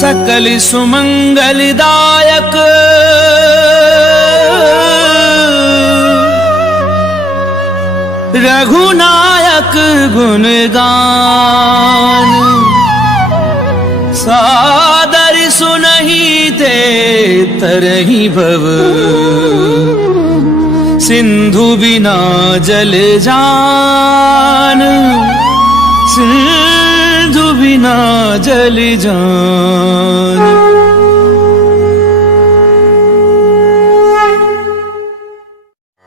सकल सुमंगलदायक रघुनायक गुणगान सादर सुनहि ते तरहि भव सिंधु बिना जल जान सिंधु बिना जल जान।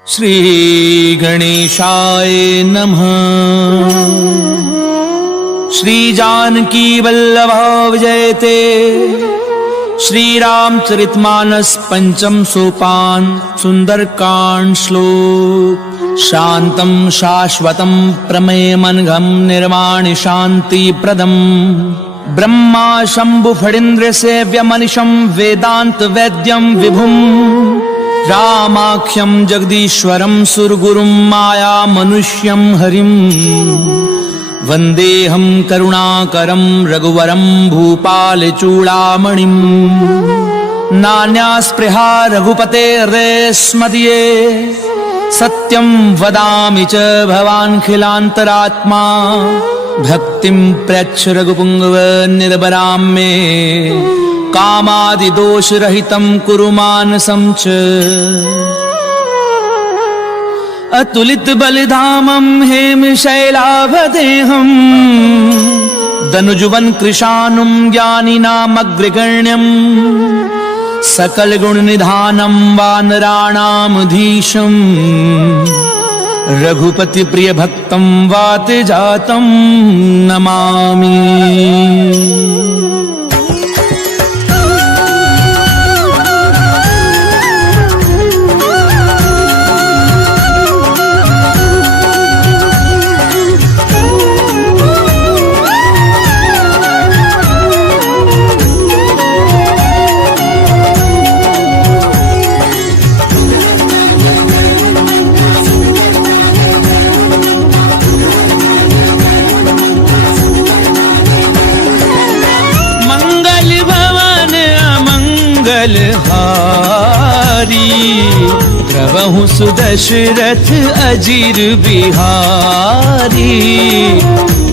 श्री गणेशाय नमः। श्री जानकी वल्लभा विजयते। श्री रामचरितमानस पंचम सोपान सुंदरकांड श्लोक। शांतं शाश्वतं प्रमेयमनघं निर्वाणि शांति प्रदम् ब्रह्मा शंभु फणीन्द्र सेव्यमनिशं वेदांत वैद्यं विभुम् रामाख्यं जगदीश्वरं सुरगुरुं माया मनुष्यं हरिं वन्देऽहं करुणाकरं रघुवरं भूपालचूडामणिं। नान्या स्पृहा रघुपतेर्स्मदीये सत्यं वदामि च भवान्खिलान्तरात्मा। भक्तिं प्रयच्छ रघुपुङ्गव निर्भरां मे कामादिदोषरहितं कुरु मानसं च। अतुलित बलिधामं हेमशैलाभदेहं दनुजुवन कृशानुं ज्ञानिनामग्रगण्यं सकल गुण निधानं वानराणामधीशं रघुपति प्रिय भक्तं वात जातं नमामि। प्रभु सुदशरथ अजीर बिहारी।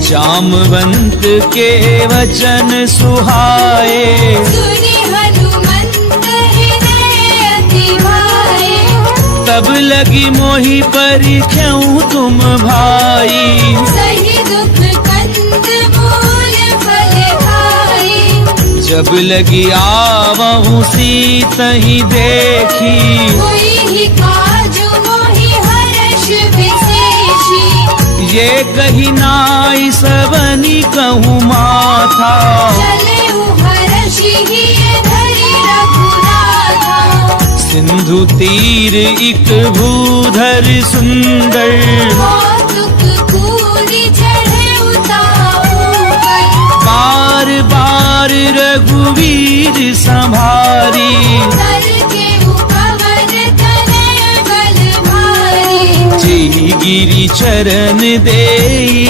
जामवंत के वचन सुहाए सुनि हनुमंत हृदय अति भाए। तब लगी मोहि परिख्याउ तुम भाई सही दुख कंद मूल फल खाई। जब लगी आवहु सीतहि देखी होई काजु मोहि हर्ष विशेषी। ये कही नाई सबनी कहूँ माथा चलेउ हर्षि धरि रघुनाथा। सिंधु तीर इक भूधर सुंदर कौतुक पूरी चढ़ेउ ताऊ पर। बार बार रघुवीर संभारी गिरि चरण दे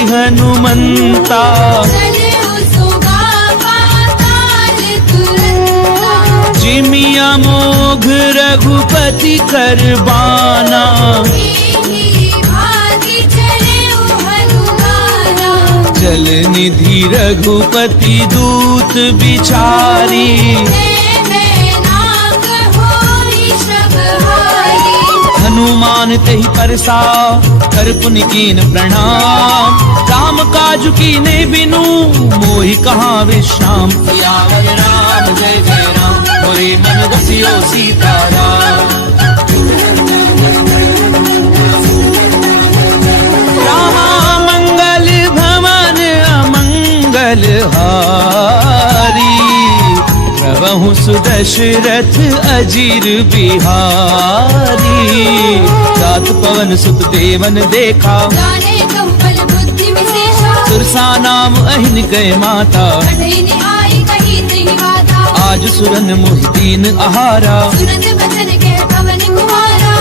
हनुमंता। जिमिया मोघ रघुपति करबाना। जल निधि रघुपति दूत बिचारी। हनुमान तेहि परसा कर पुनि कीन प्रणाम। राम काज कीने बिनु मोहि कहाँ विश्राम। सियावर राम जय जय राम मोरे मन बसियो सीताराम। रामा मंगल भवन अमंगल हारी। प्रभु सुदशरथ अजीर बिहारी। सात पवन सुत देवन देखा सुरसा नाम अहिन गए माता। आज सुरन मोहि दीन आहारा।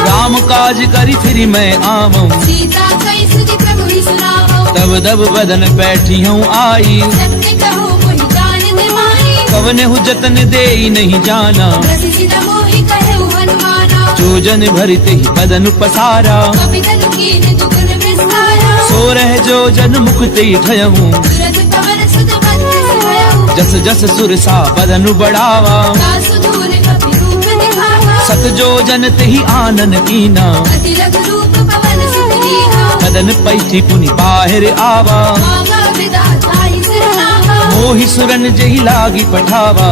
राम काज करि फिरि मैं आवऊं। तब दब बदन बैठी हूँ आई। कव अपने हु जतन दे नहीं जाना, जो जन भरते ही बदन पसारा, सो रह जो जन मुक्ति ठयहूँ, जस जस सुर सा बदन बढ़ावा, सत जो जन तेहि आनन कीना, बदन पैठी पुनि बाहिर आवा, मोहि सुरन जही लागी पठावा,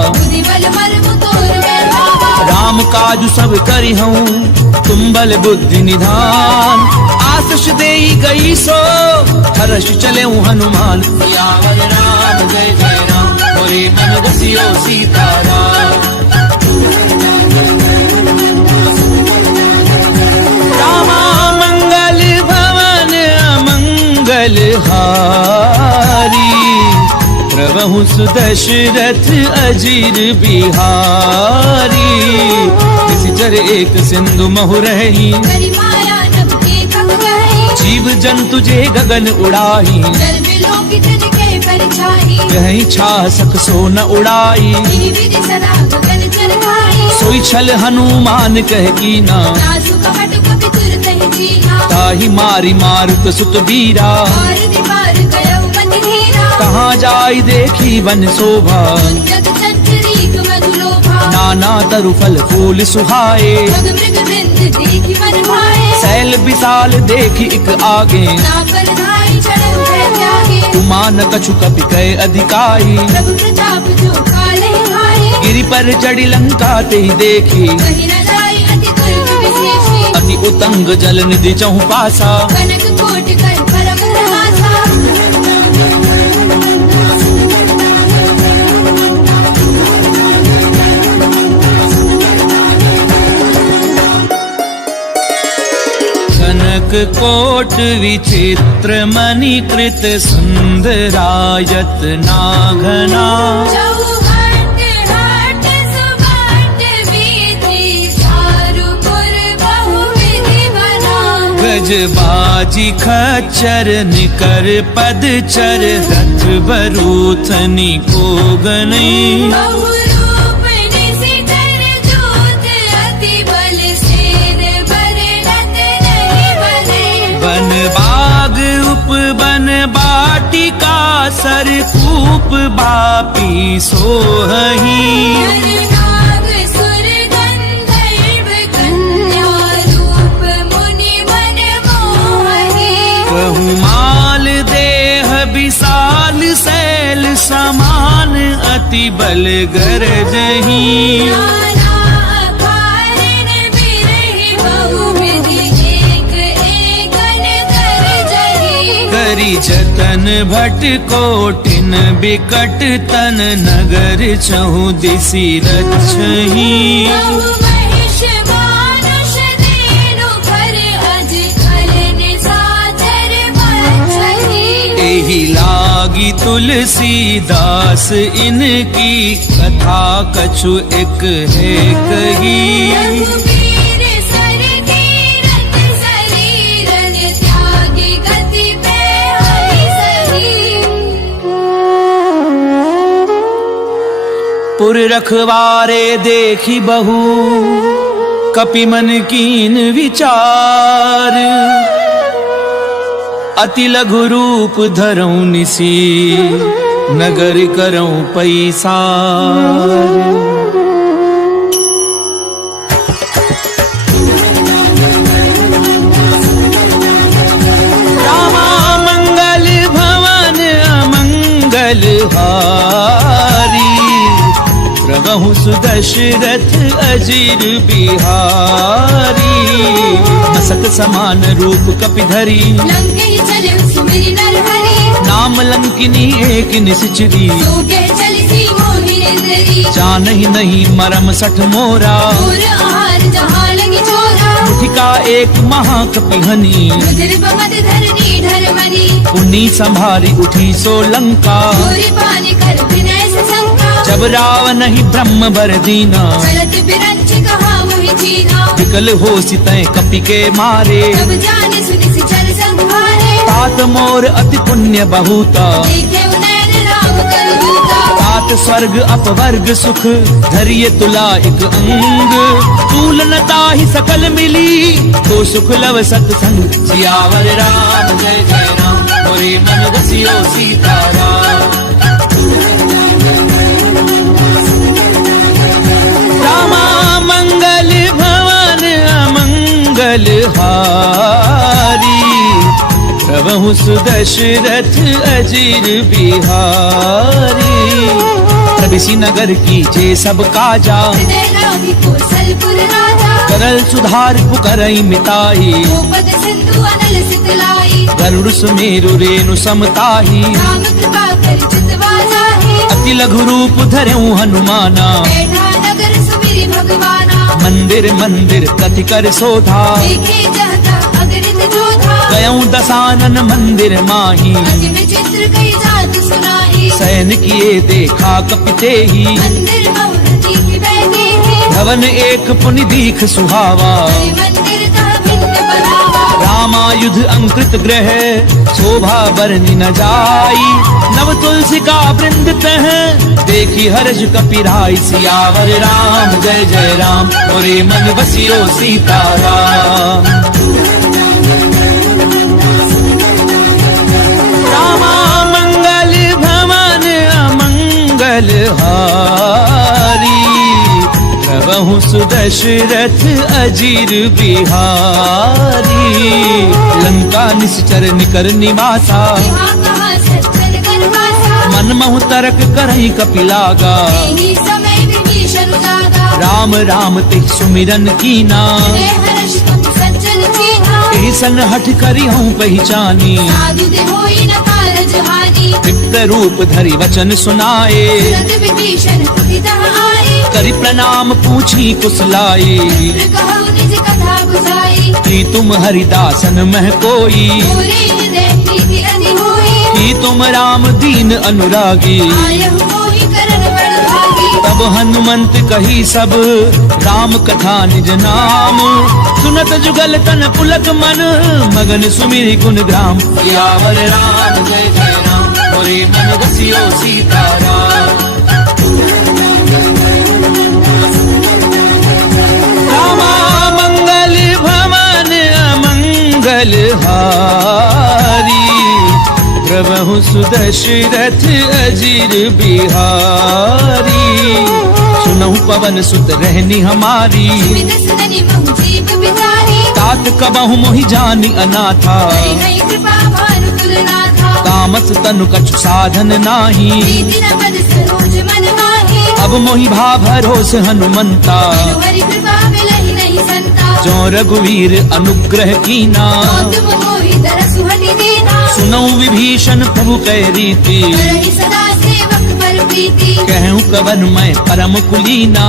राम काजु सब करी हूँ, तुम बल बुद्धि निधान, आशीष देई गई सो हर्ष चले हनुमान, सियावर राम जय जय राम, मोरे मन रसियो सीताराम। रामा मंगल भवन अमंगल हारी, प्रभु सुदशरथ अजीर बिहारी, किसी चर एक सिंधु महु रही, जीव जंतु जे गगन उड़ाई, कहीं छा सक सो न उड़ाई, सोई छल हनुमान कह कीना, ताहि मारी मारुत सुत बीरा, कहाँ जाई देखी वन शोभा, नाना तरु फल फूल सुहाए, सैल विशाल देखी एक आगे, उमान कछु कपि कय अधिकाई, गिरि पर चढ़ी लंका ते देखी, अति उतंग जल निधि चहु पासा, कोट विचित्र मणिकृत सुंदरायत नाघना, गजबाजी खच्चर निकर पदचर, रथ बरूथनी को गनी, बन बाग उपवन बाटिका, सर कूप बापी सोहही, बहुमाल देह विशाल शैल समान, अति बल गरजही, करी जतन भट कोटिन बिकट तन, नगर चहु दिसि रक्षही, एहि लागी तुलसीदास इनकी, कथा कछु एक है कही, पुर रखवारे देखी बहु, कपि मन कीन विचार, अति लघु रूप धरऊं निसी, नगर करऊं पैसार। रामा मंगल भवन अमंगल हारी, प्रभु सुदशरथ अजीर बिहारी, मसक समान रूप कपि धरी, नाम लंकिनी एक निश्चरी, जानहि नहीं मरम सठ मोरा, मुठिका एक महाकपि हनी, पुनी संभारी उठी सो लंका, जब रावण ही ब्रह्म बर दीना, विकल हो सितय कपि के मारे, तात मोर अति पुण्य बहुता, तात सात स्वर्ग अपवर्ग सुख धरिए तुला एक अंग। तुलनता ही सकल मिली तो सुख लव सत्संग। सियावर राम जय जय राम मोरे मन बसियो सीताराम। रामा मंगल भवन अमंगल हारी। प्रभु सुदशरथ अजीर बिहारी। प्रभिसी नगर की जे सब काजा करल सुधार पुकरई मिताई। गरुड़ सुमेरु रेणु समताही। अति लघु रूप धरऊ हनुमाना। मंदिर मंदिर कथि कर शोधा। गयऊ दसानन मंदिर माही। सैन किए देखा कपिते ही। भवन एक पुनि दीख सुहावा। रामायुध अंकृत ग्रह शोभा बरनि न जाई। नव तुलसी का वृंद तह देखी हर्ष कपिराई। सियावर राम जय जय राम मोरे मन बसियो सीताराम। रामा मंगल भवन अमंगल हारी। प्रभु सुदशरथ अजीर बिहारी। लंका निश्चर निकर निवासा। मन महु तरक करई कपिलागा। राम राम ते सुमिरन कीना। ऐसन हठ करी हूँ पहचानी। विप्त रूप धरि वचन सुनाए। करी प्रणाम पूछी कुशलाई। कि तुम हरिदासन मह कोई। कि तुम राम दीन अनुरागी। तब हनुमंत कही सब राम कथा निज नाम। सुनत जुगल तन पुलक मन मगन सुमिरि गुण ग्राम। सियावर राम जय जय राम मोरे मन बसियो सीताराम। रामा मंगल भवन अमंगल हारी। प्रभु सुदशरथ अजीर बिहारी। सुनहु पवन सुत रहनी हमारी। तात कबहु मोहि जानी अनाथा। तामस तनु कछु साधन नाही। अब मोहि भा भरोस हनुमंता। जो रघुवीर अनुग्रह कीना। सुनौ विभीषण प्रभु कै रीति। कहूँ कवन मैं परम कुलीना।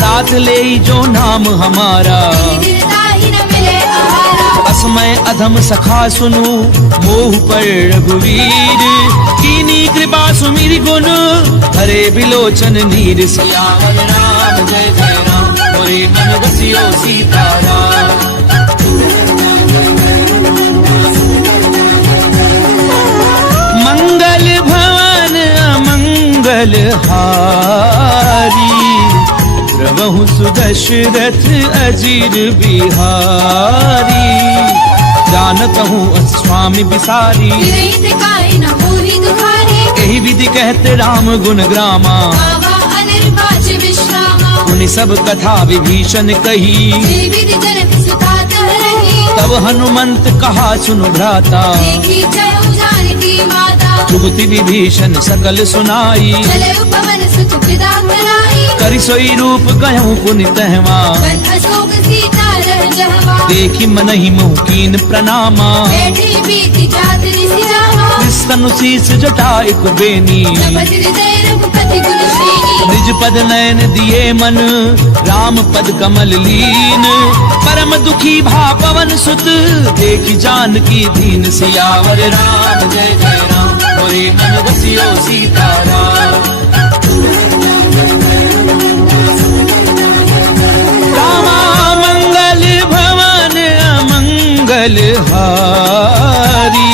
तात ले जो नाम हमारा। असमय अधम सखा सुनु मोह पर रघुवीर। कीनी कृपा सुमिरि गुण हरे बिलोचन नीर। सियावर राम जय जय राम मोरे मन बसियो सीताराम। मंगल भवन अमंगल हारी। प्रभु सुदशरथ अजीर बिहारी। जानत हूँ स्वामी बिसारी। यही विधि कहते राम गुण ग्रामा। उन्हीं सब कथा विभीषण कही। तब हनुमंत कहा सुनु भ्राता। जुगति विभीषण सकल सुनाई। करि सोई रूप कहूँ पुनि तहवा। देखी मनहि मोह कीन प्रणामा। तनु शीस जटा एक बेनी। निज पद नयन दिए मन राम पद कमल लीन। परम दुखी भा पवन सुत देखी जानकी दीन। सियावर राम जय जय राम मोरे मन बसियो सीताराम। रामा मंगल भवन अमंगल हारी।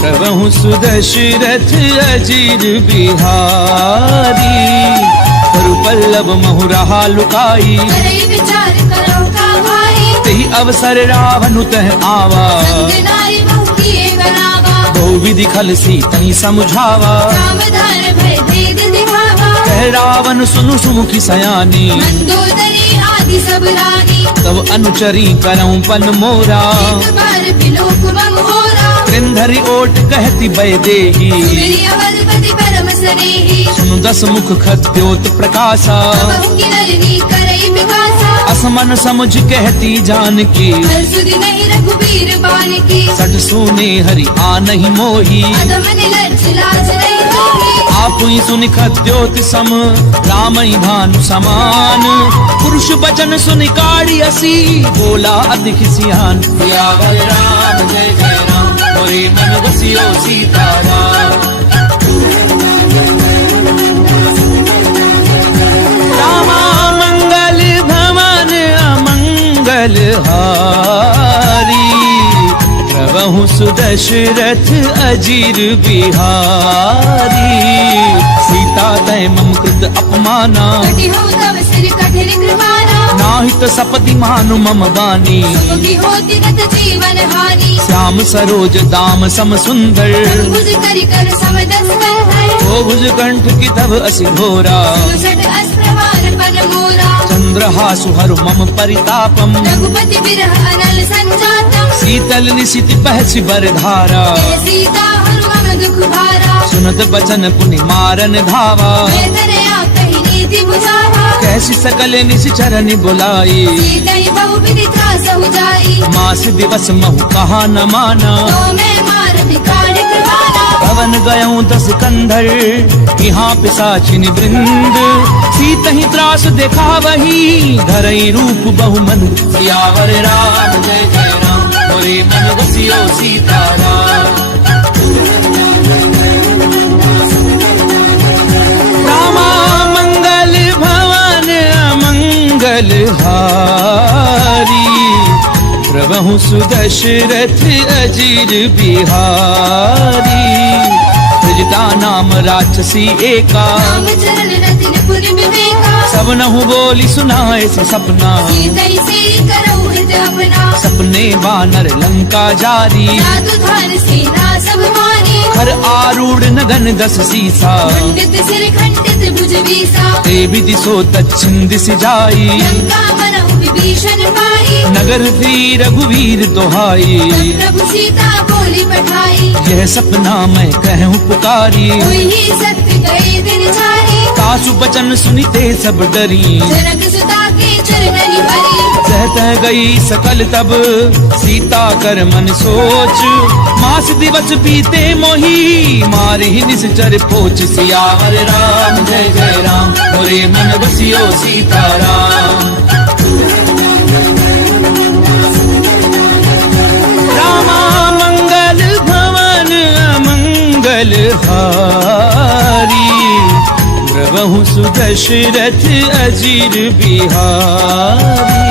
प्रभु प्रभु सुदशरथ अजीर बिहारी, करु पल्लव महु रहा लुकाई, करे विचार करो का भाई, तेहि अवसर रावण तह आवा, संग नारी बहु किए बनावा, बहु विधि खल सीतहि समझावा, राम धार भय भेद दिखावा, कह रावण सुनु सुमुखी सयानी, मंदोदरी आदि सब रानी, तब अनुचरी करऊं पन मोरा, एक बार बिलोक मम होरा, कृंधरि ओट कहती बय देही, मेरी अवधपति परम स्नेही, सुनु दस मुख खद्योत प्रकाशा, बहु की नलिनी करई विकासा, असमन समझ कहती जानकी, हर सुधि नहीं रघुबीर बान की, सठ सुने हरि आनहि मोही, अधम निलज्ज लाज नहीं होगी, आप ही सुनि खद्योत सम रामई भानु समान, पुरुष बचन सुनि काढ़ी असी, बोला अति खिसियान, सियावर राम जय जय राम, मोरे मन बसियो सीताराम। रामा मंगल भवन अमंगल हारी, प्रभु सुदशरथ अजीर बिहारी, सीता तय मम कृत अपमाना, कटि हो तव सिर कठिन कृपाना, नाहित सपति मानु मम बानी, सुखी होती गत जीवन हानि, श्याम सरोज दाम सम सुंदर, भुज करि कर समदस है, ओ भुज कंठ की तब असि घोरा, सुषट अस्त्रवान पन मोरा, चंद्रहासु हरु मम परितापम, रघुपति बिरह अनल संजातम, शीतल निशिति पहसि बरधारा, जय सीता हनुमन दुख भारा, सुनत बचन पुनि मारन धावा, मैं दरया कही नीति बुझावा, कैसी सकल निश्चरनि बुलाई, सीतई बहु विधि त्रास हो जाई, मास दिवस महु कहा न माना, तो मैं मार बिकाड़ कृपाना, भवन गयऊं दस कंधर, यहाँ पिशाचिन वृंद, सीतहि त्रास देखा वही, धरई रूप बहु मनु, सियावर राम जय जय राम, मोरे मन बसियो सीताराम। रामा मंगल भवन अमंगल हारी, प्रभु सुदशरथ अजीर बिहारी, त्रिजटा नाम राक्षसी एका, राम चरण रतिन पुर विवेका, सब नहु बोली सुनाए से सपना, सीतई से करो हित अपना, सपने बानर लंका जारी, जादू धार सेना सब मानी, हर आरूढ़ नगन दस सीसा, खंडित सिर खंडित भुज बीसा, ते विधि सो दक्षिण दिश जाई, लंका मनहु विभीषण पाई, नगर थी रघुवीर दोहाई, तब प्रभु सीता बोली पठाई, यह सपना मैं कहूँ पुकारी, हुई ही सत्य गए दिन चारी, सासु बचन सुनिते सब डरी, जनक सुता के चरणनि भरी, सहत गई सकल तब सीता कर मन सोच, मास दिवस बीते मोही, मारे ही निश्चर पोच, सियावर राम जय जय राम, मोरे मन बसियो सीताराम। रामा मंगल भवन अमंगल हारी, प्रभु सुदशरथ अजीर बिहारी,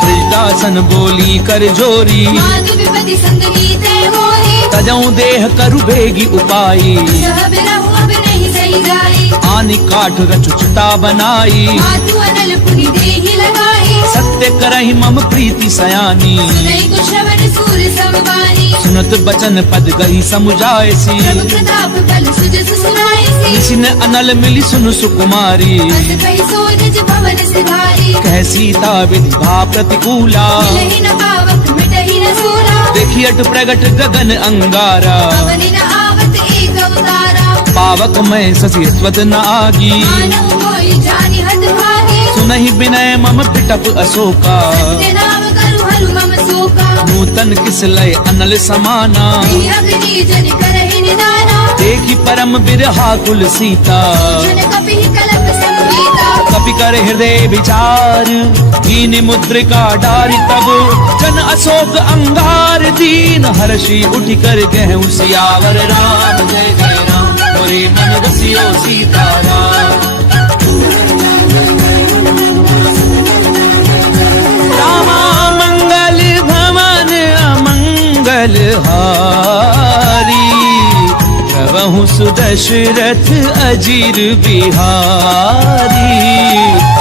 त्रिजटासन बोली कर जोरी, माधु विपति संग नीते होई, तजऊ देह करु बेगी उपाई, सह बिरहु अब नहीं सही जाई, आनि काठ रचुचता बनाई, मातु अनल पुनि देहि लगाई, सत्य करहि मम प्रीति सयानी, सुनई को श्रवण सूर समवानी, सुनत बचन पद गही समुझायसी, प्रभु प्रताप बल सुजस सुनाईसी, निशिन अनल मिली सुनु सुकुमारी, अस कहि सो निज भवन सिधारी, कह सीता विधि भा प्रतिकूला, मिलहि न पावक मिटहि न सूरा, देखी अट प्रगट गगन अंगारा, पवनि न आवत एक अवतारा, पावक मैं ससी स्वत न आगी, मानव मोहि जानि हत भागी, सुनहि विनय मम पिटप अशोका, सत्य नाम करु हरु मम शोका, नूतन किस लय अनल समाना, नहीं अग्नि जन करहि निदाना, देखी परम बिरहा कुल सीता, जन कपिहि कलप संगीता, कपि कर हृदय विचार, दीन मुद्रिका डारी तब, जन अशोक अंगार दीन, हर्षि उठ कर गहु सियावर राम जय जय राम, मोरे मन बसियो सीताराम। रामा मंगल भवन अमंगल हारी, प्रभु सुदशरथ अजीर बिहारी।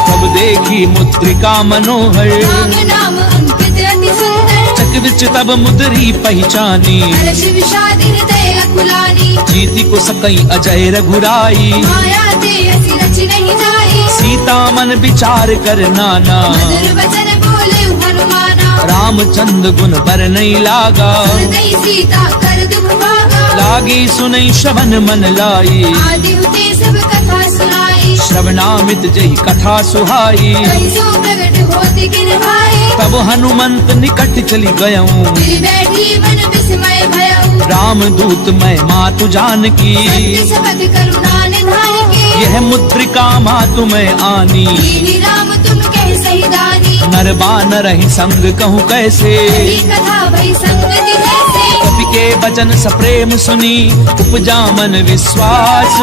तब देखी मुद्रिका मनोहर, राम नाम अंकित अति सुंदर। चक विच तब मुद्री पहचानी, हर्ष विषाद हृदय अकुलानी। जीति को सकई अजय रघुराई, माया ते हसी रच नहीं जाई। सीता मन विचार कर नाना, मधुर वचन बोले हनुमाना। रामचंद्र गुण बर नहीं लागा, हृदय सीता कर दुख भागा। लागी सुनई श्रवण मन लाई, आदि हुते सब कथा सुनाई। श्रवणामित जही कथा सुहाई। कहीं सो प्रगट होते किन भाई। तब हनुमंत निकट चली गयऊं, फिर बैठी मन विस्मय भयऊ। राम दूत मैं मातु जानकी, सत्य शपथ करुणा निधान की। यह मुद्रिका मातु मैं आनी। दीनी राम तुम कह सही दानी। नर बानर ही संग कहूँ कैसे, हरी कथा भई संगति जैसे। कपि के वचन सप्रेम सुनी, उपजा मन विश्वास।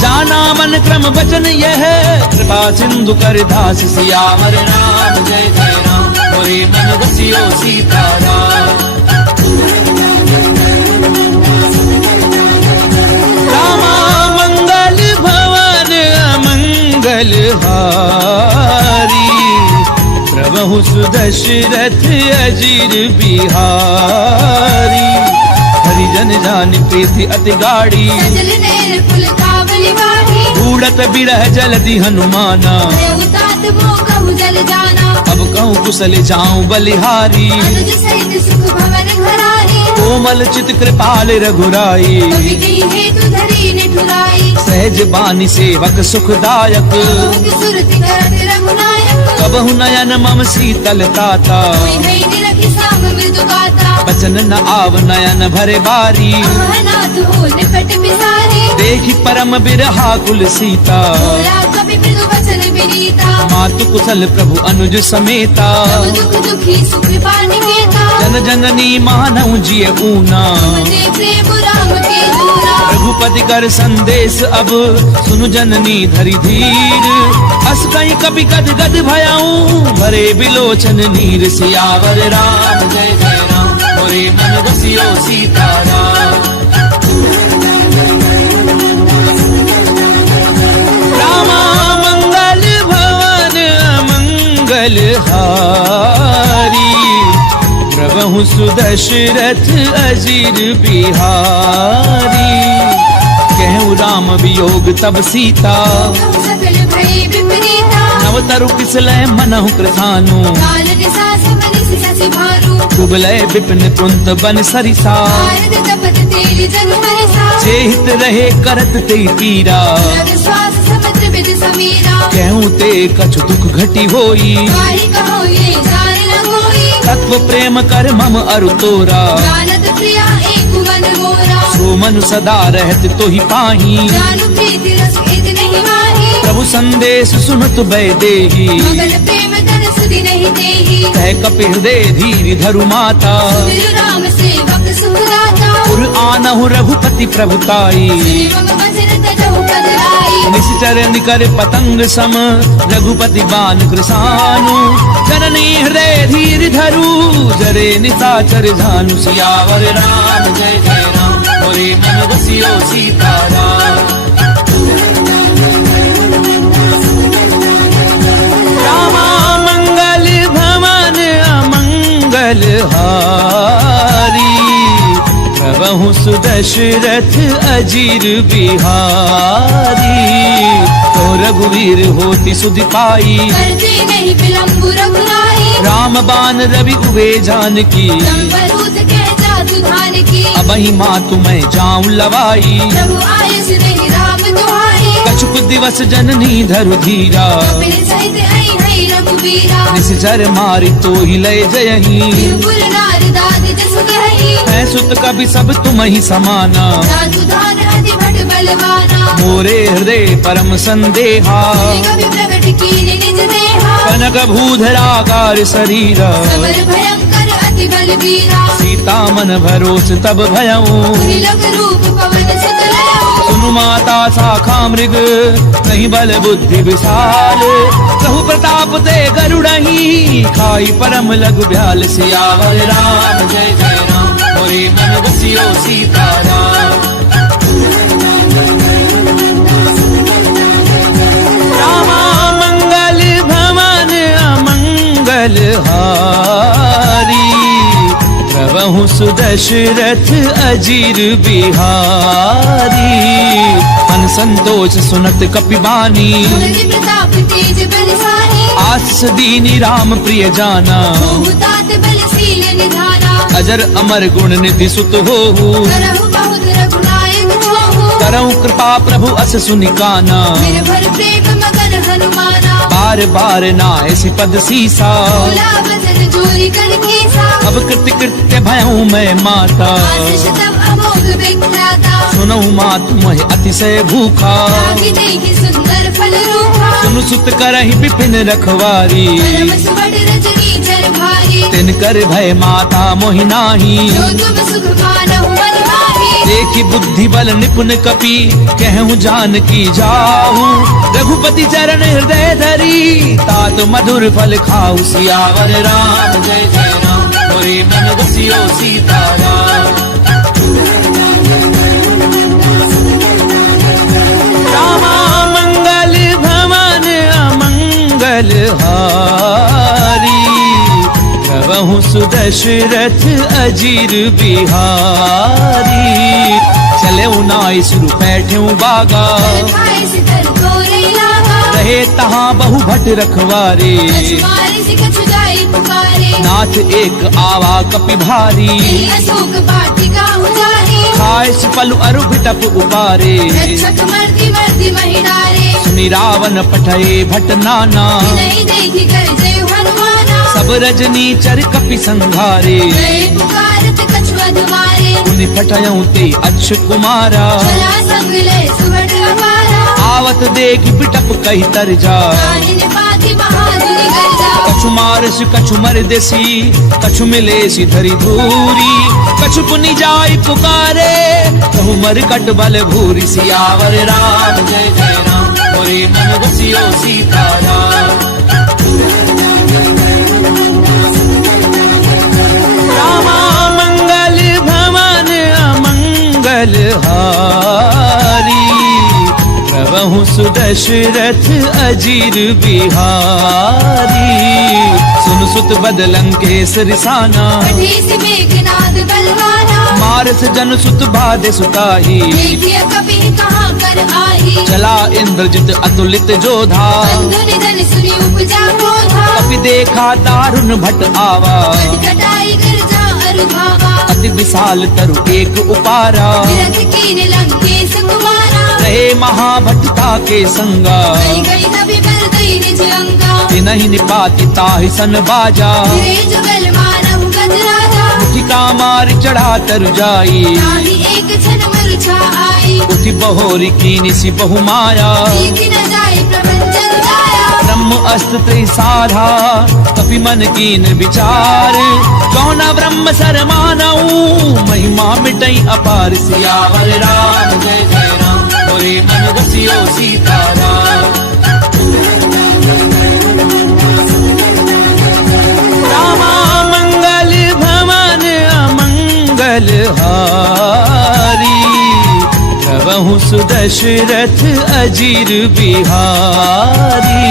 जाना मन क्रम वचन यह, कृपा सिंधु कर दास। सियावर राम जय जय राम, मोरे मन बसियो सीताराम। रामा मंगल भवन अमंगल हारी, प्रभु सुदशरथ अजीर बिहारी। हरिजन जान प्रीति अति गाड़ी, सजल नैन कुल कावली वाही। उड़त बिरह जलधि हनुमाना, भयउ तात मोह कहु जल जाना। अब कहूँ कुशल जाऊं बलिहारी। अनुज सहित सुख भवन घराही। कोमल चित कृपाल रघुराई, कवि कही हेतु धरी निठुराई। सहज बानी सेवक सुखदायक। मोह सुरति करत रघुनायक। कबहु नयन मम शीतल ताता, कोई है निरखि साम मृदु गाता। बचन न आव नयन भरे बारी। अनाथ हो निकट बिसारी। देखी परम बिरहा कुल सीता, बोला कवि मृदु वचन विनीता। मातु कुशल प्रभु अनुज समेता। सब दुख दुखी सुख पानि केता। जन जननी मानव जिय ऊना, तुमते प्रेम राम के दूरा। रघुपति कर संदेश अब, सुनु जननी धरि धीर। अस कहीं कभी गद गद भयाऊं, भरे बिलोचन नीर। सियावर राम जय जय राम, मोरे मन बसियो सीताराम। रामा मंगल भवन अमंगल हारी, प्रभु सुदशरथ अजीर बिहारी। कहूँ राम वियोग तब सीता, कहु सकल भई विपरीता। नवतरु किसलय मनहु कृतानु। काल निसा समनिस ससि भानु। कुबलय विपिन कुंत बन सरिसा, भारत तपत तेल जग बरसा। जेहित रहे करत ते पीरा। रग श्वास समुद्र विद समीरा। कहूँ ते कछु दुख घटी होई, गाहि कहो ये जान न कोई। तत्व प्रेम कर मम अरु तोरा। जानत प्रिया एक मन मोरा। सो मनु सदा रहत तो ही पाही, जानू प्रीति रस इत नहीं माही। प्रभु संदेश सुनत भय देही। मगन प्रेम धन सुधि नहीं देही। कह कपिल दे धीर धरु माता, सुमिर राम सेवक सुखदाता। पुर आनहु रघुपति प्रभुताई। श्री मम वचन तजहु पद लाई। निश्चर निकर पतंग सम, रघुपति बान कृसानु। जननी हृदय धीर धरु, जरे निशाचर झानु। सियावर राम जय जय राम, मोरे मन बसियो सीताराम। रामा मंगल भवन अमंगल हारी, प्रभु सुदशरथ अजीर बिहारी। तो रघुवीर होती सुधि पाई, करते नहीं विलंब रघुराई। राम बान रवि उबे जानकी। संबरूत के जातु धान की। अबहि मातु मैं जाऊं लवाई, प्रभु आयस नहीं राम दुहाई। कछुक दिवस जननी धरु धीरा। कपिल सहित आई है रघुबीरा। निश्चर मारी तो ही लय जयही, बिरबुल नार दाद जस गहई। मैं सुत कभी सब तुम ही समाना। जातु धान अति भट बलवाना। मोरे हृदय परम संदेहा, कवि प्रगट कीन निज देहा। कनक भूधराकार शरीरा। सबल भयंकर अति बलबीरा। सीता मन भरोस तब भयऊं, त्रिलोक रूप पवन सुत लयऊ। सुनु माता शाखा मृग, नहीं बल बुद्धि विशाल। कहु प्रताप ते गरुड़ही, खाई परम लघु ब्याल। सियावर राम जय जय राम, मोरे मन बसियो सीताराम। सुदशरथ अजीर बिहारी। मन संतोष सुनत कपिबानी, मुनि प्रताप तेज बलशाही। आशीष दीनी राम प्रिय जाना, तात बलशील निधाना। अजर अमर गुण निधि सुत होहु, करहु बहुत रघुनायक होहु। करहु कृपा प्रभु अस सुनिकाना। निर्भर प्रेम मगन हनुमाना। बार बार नायसि पद सीसा, बोला बचन जोरी कर कीसा। अब कृत्य कृत्य भयऊ मैं माता। आशीष तब अमोघ विख्याता। सुनहु मातु मोहि अतिशय भूखा, लागी देखि सुंदर फल रूपा। सुनु सुत करहि विपिन रखवारी। परम सुबह रजनी चर भारी। तिन कर भय माता मोहि नाही, जो तुम सुख मानहु मन माही। देखी बुद्धि बल निपुण कपि, कहूँ जानकी जाहू। रघुपति चरण हृदय धरी, तात मधुर फल खाऊ। सियावर राम जय जय राम, मोरे मन बसियो सीताराम। रामा मंगल भवन अमंगल हारी, प्रभु सुदशरथ अजीर बिहारी। चले नाई सुरु बैठे बागा, खाए सितर तोरे लागा। रहे तहाँ बहु भट रखवारे। मारे से कछु जाए पुकारे। नाथ एक आवा कपि भारी, अशोक वाटिका उजारी। खाए सुपलु अरु बिटप उपारे। रक्षक मर्दी मर्दी महिडारे। सुनि रावण पठये भट नाना, नहीं देखी कर जय हनुमाना। सब रजनी चर कपि संघारे। जय पुकारत कछु अधमारे। उनि पठयऊ ते अक्ष कुमारा, चला संग ले सुबह अपारा। आवत देख बिटप कही तर जा। कानन पाति महाधुनि गर्जा। कछु मारस कछु मरदेसी, कछु मिलेसी धरि धूरी। कछु पुनि जाय पुकारे, कहु मर कट बल भूरी। सियावर राम जय जय राम, मोरे मन बसियो सीताराम। रामा मंगल भवन अमंगल हारी, प्रभु सुदशरथ अजीर बिहारी। सुन सुत बदलंकेश रिसाना, कठीस मेघनाद बलवाना। मारस जन सुत बाधे सुताही। देखिए कपि कहाँ कर आई। चला इंद्रजित अतुलित जोधा, बंधु निधन सुनी उपजा क्रोधा। कपि देखा दारुण भट आवा। कटाई गर्जा अरु भावा। अति विशाल तरु एक उपारा, विरथ कीन लंकेश कुमारा। रहे महाभटता के संगा। गई गई कभी कर गई निज अंगा। नहीं निपाति ताहि सन बाजा, रे जुगल मानव गज राजा। मुठिका मार चढ़ा तर जाई। ताहि एक क्षण मूर्छा आई। उठि बहोरी कीनी सी बहु माया। सीखी न जाए प्रपंचन जाया। ब्रह्म अस्त्र त्रिसाधा, कपि मन कीन विचार। कौना ब्रह्म सर मानऊ, महिमा मिटई अपार। सियावर राम जय जय राम, मोरे मन बसियो सीताराम। रामा मंगल भवन अमंगल हारी, प्रभु सुदशरथ अजीर बिहारी।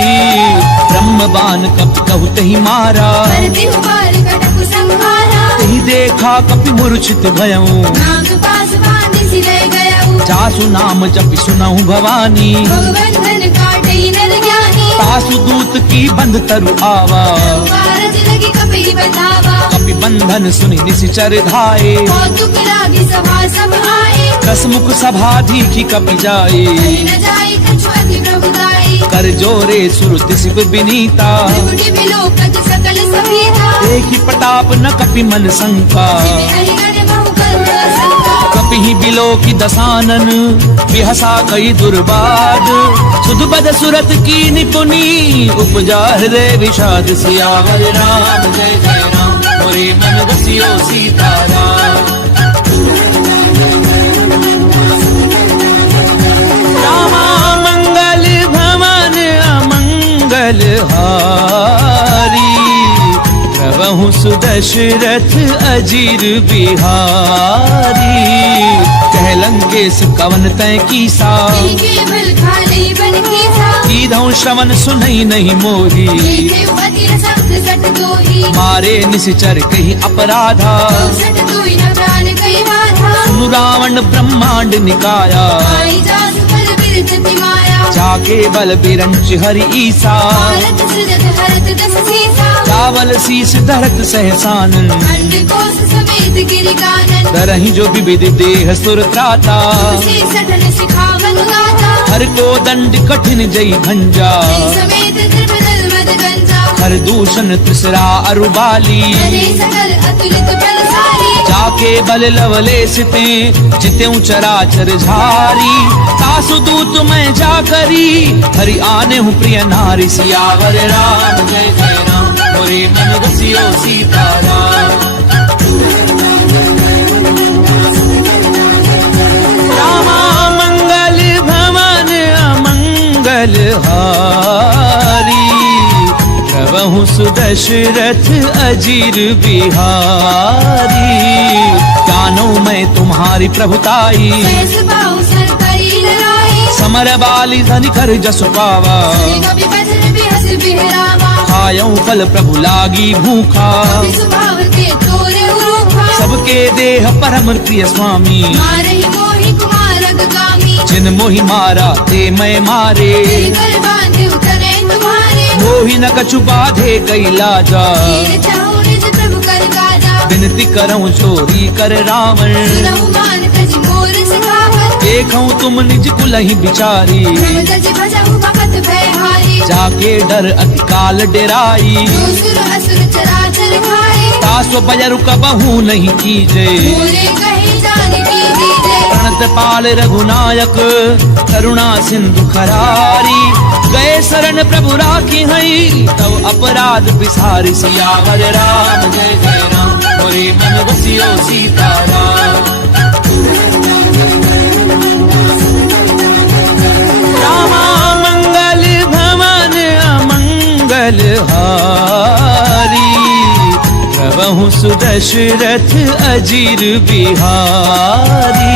ब्रह्मबान कपि कहु तहि मारा, भरति हुबार कटक संहारा। तहि देखा कपि मूर्छित भयऊ। नाग पास बांधि सिरय गयऊ। जासु नाम जपि सुनहु भवानी, भगवंधन काटई नर ज्ञानी। तासु दूत की बंध तरु आवा। कारज लगी कपि बतावा। कपि बंधन सुनि निशिचर धाये। कौतुक लागी सभा सब आए। दसमुख सभा दीखी कपि जाए। कहि न जाए कछु अति प्रभुदाई। कर जोरे सुर दिसिप बिनीता, त्रिपुटी बिलोकत सकल सभीता। देखी प्रताप न कपि मन शंका। हरिहर बहु करुण संका। कपि ही बिलो की दसानन, बिहसा कई दुर्बाद। सुध बद सुरत की निपुनी, उपजा हृदय विषाद। सियावर राम जय जय राम, मोरे मन बसियो सीताराम। रामा मंगल भवन अमंगल हारी, प्रभु सुदशरथ अजीर बिहारी। कह लंकेश कवन तय कीसा, केवल खाली बन कीसा। कीधौ श्रवण सुनई नहीं मोही। देखे अति सख्त सट दोही। मारे निशिचर कही अपराधा, सट दोई न सुनु रावण ब्रह्मांड निकाया, आई जासु बल बिरजति माया, जाके बल बिरंच हरि ईसा, भारत सृजत हरत दस सीसा, चावल शीस धरत सहसानन, खंड कोस समेत गिरि कानन, करहि जो विविध देह सुर त्राता, तुलसी सठन सिखावन गाथा, हर को दंड कठिन जई भंजा, जय समेत त्रिपदल मद गंजा, हर दूषण त्रिसरा अरुबाली, हरे सकल अतुलित बलशाली, जाके बल लवलेश ते जित्यों चराचर झारी, तासु दूत मैं जा करी, हरि आने हूँ प्रिय नारी, सियावर राम जय जय राम, मोरे मन रसियो सीताराम। रामा मंगल भवन अमंगल हारी, प्रभु सुदशरथ अजीर बिहारी, जानो मैं तुम्हारी प्रभुताई, सहस बाहु सर करी लड़ाई, समर बाली धनि कर जस पावा, कवि बचन बिहस बिहरावा, खायऊ फल प्रभु लागी भूखा, कवि स्वभाव के तोरे उरूखा, सबके देह परम प्रिय स्वामी, मारहि मोहि कुमारग गामी, जिन मोहि मारा ते मैं मारे, कर बांधे उतरे तुम्हारे, मोहि न कछु बाधे कैला जा, तीर चाहु निज प्रभु कर काजा, विनती करऊं चोरी कर रावण, सुनहु मान तज मोर सिखावत, देखऊं तुम निज कुलहि बिचारी, प्रभु तज भजहु भगत भयहारी, जाके डर अति काल डेराई, जो सुर असुर चराचर खाए, तासो बजरु कबहू नहीं कीजे, मोरे कहे जान की दीजे, प्रणत पाल रघुनायक करुणा सिंधु खरारी, गए शरण प्रभु राखी हई, तब अपराध बिसारी, सियावर राम जय जय राम, मोरे मन बसियो सीताराम। रामा मंगल भवन अमंगल हारी, प्रभु सुदशरथ अजीर बिहारी,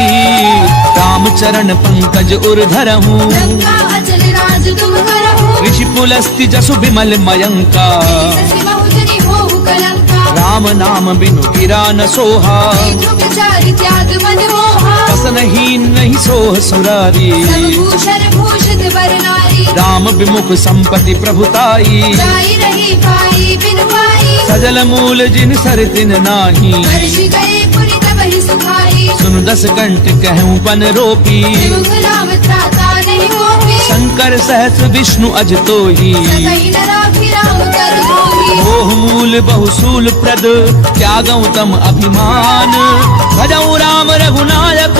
राम चरण पंकज उर धरहूँ, लंका अचल राज तुम करहु, ऋषि पुलस्ति जसु विमल मयंका, शशि बहुजनी होहु कलंका, राम नाम बिनु गिरा न सोहा, दुख चारि त्याग मन मोहा, बसनहीन नहीं सोह सुरारी, सब भूषण भूषित वर नारी, राम विमुख संपत्ति प्रभुताई, जाई रही पाई बिन पाई, सजल मूल जिन सर तिन नाही, वर्ष गए पुनि तबहि सुखाई, सुन दस कंठ कहूँ पन रोपी, त्रिमुख राम त्राता नहीं मोही, शंकर सहस्र विष्णु अज तोही, सकहि न राखी राम कर धोही, मोह मूल बहुसूल प्रद त्यागऊ तम अभिमान, भजऊ राम रघुनायक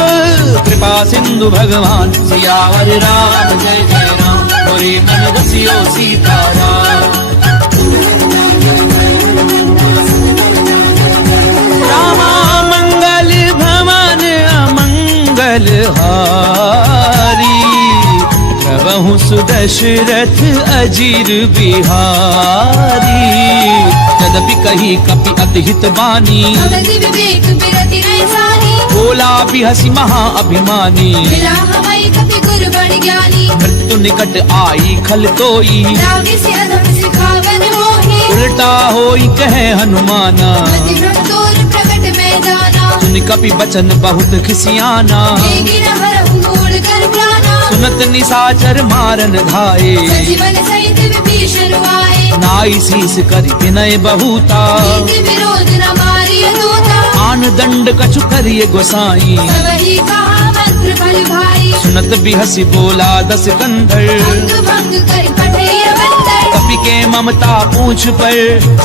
कृपा सिंधु भगवान, सियावर राम जय जय राम, मोरे मन रसियो सीताराम। रामा मंगल भवन अमंगल हारी, प्रभु सुदशरथ अजीर बिहारी, यद्यपि कही कपि अति हित बानी, भगति विवेक बिरति नैसानी, बोला बिहसी महा अभिमानी, मिला हमाई कपि गुर बड़ ज्ञानी, मृत्यु निकट आई खल तोई, रावि से अधम सिखावन मोही, उल्टा होई कहे हनुमाना, मति भ्रम तोर प्रगट में जाना, सुन कपि बचन बहुत खिसियाना, देगी न हरहु मूढ़ कर प्राणा, सुनत निसाचर मारन धाये, सजीवन सहित विभीषण आए, नाई शीस करि विनय बहुता, नीति विरोध न मारिय दूता, आन दंड कछु करिय गोसाई, सबहि कहा मंत्र बल भाई, सुनत बिहसी बोला दस कंधर, अंग भंग कर पठेय बंदर, कपि के ममता पूछ पर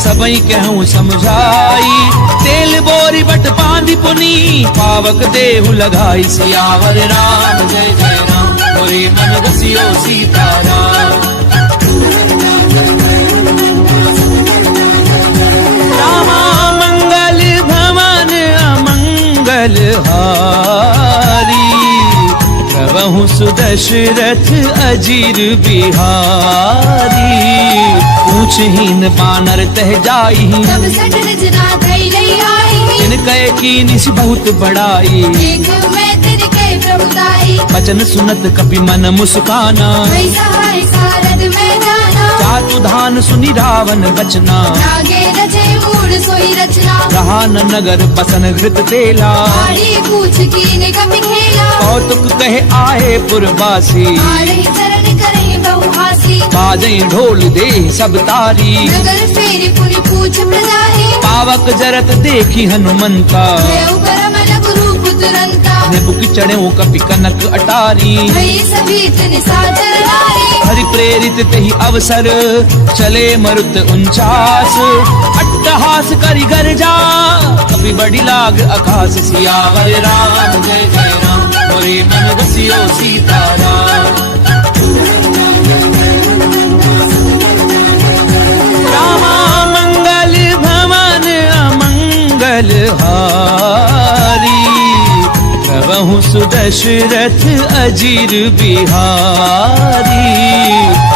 सबई कहूँ समझाई, तेल बोरी बट बांधि पुनी पावक देहु लगाई, सियावर राम जय जय राम, मोरे मन रसियो सीताराम। रामा मंगल भवन अमंगल हारी, प्रभु सुदशरथ अजीर बिहारी, पूछहीन बानर तह जाई, तब सठ रचना धई लई आई, जिन कहे की निस बहुत बड़ाई, देख मैं तिनके प्रभुताई, बचन सुनत कपि मन मुस्काना, भई सहाय सारद में जाना, जातु धान सुनि रावण बचना, लागे रचे मूढ़ सोई रचना रहा न नगर बसन घृत तेला आड़ी पूछ कीन कपि खेला कौतुक कहे आए पुरवासी आड़े चरण करे बहुहासी बाजई ढोल दे सब तारी नगर फेरी पुनि पूछ प्रजाहि पावक जरत देखी हनुमंता देव परम लघु रूप तुरंता निबुक चढ़े कपि कनक अटारी भई सभी तिन साचर नारी हरि प्रेरित तेहि अवसर चले मरुत 49 अट्टहास करि गर्जा कपि बड़ी लाग आकाश सियावर राम जय जय राम मोरे मन बसियो सीताराम रामा मंगल भवन अमंगल हारी प्रभु सुदशरथ अजीर बिहारी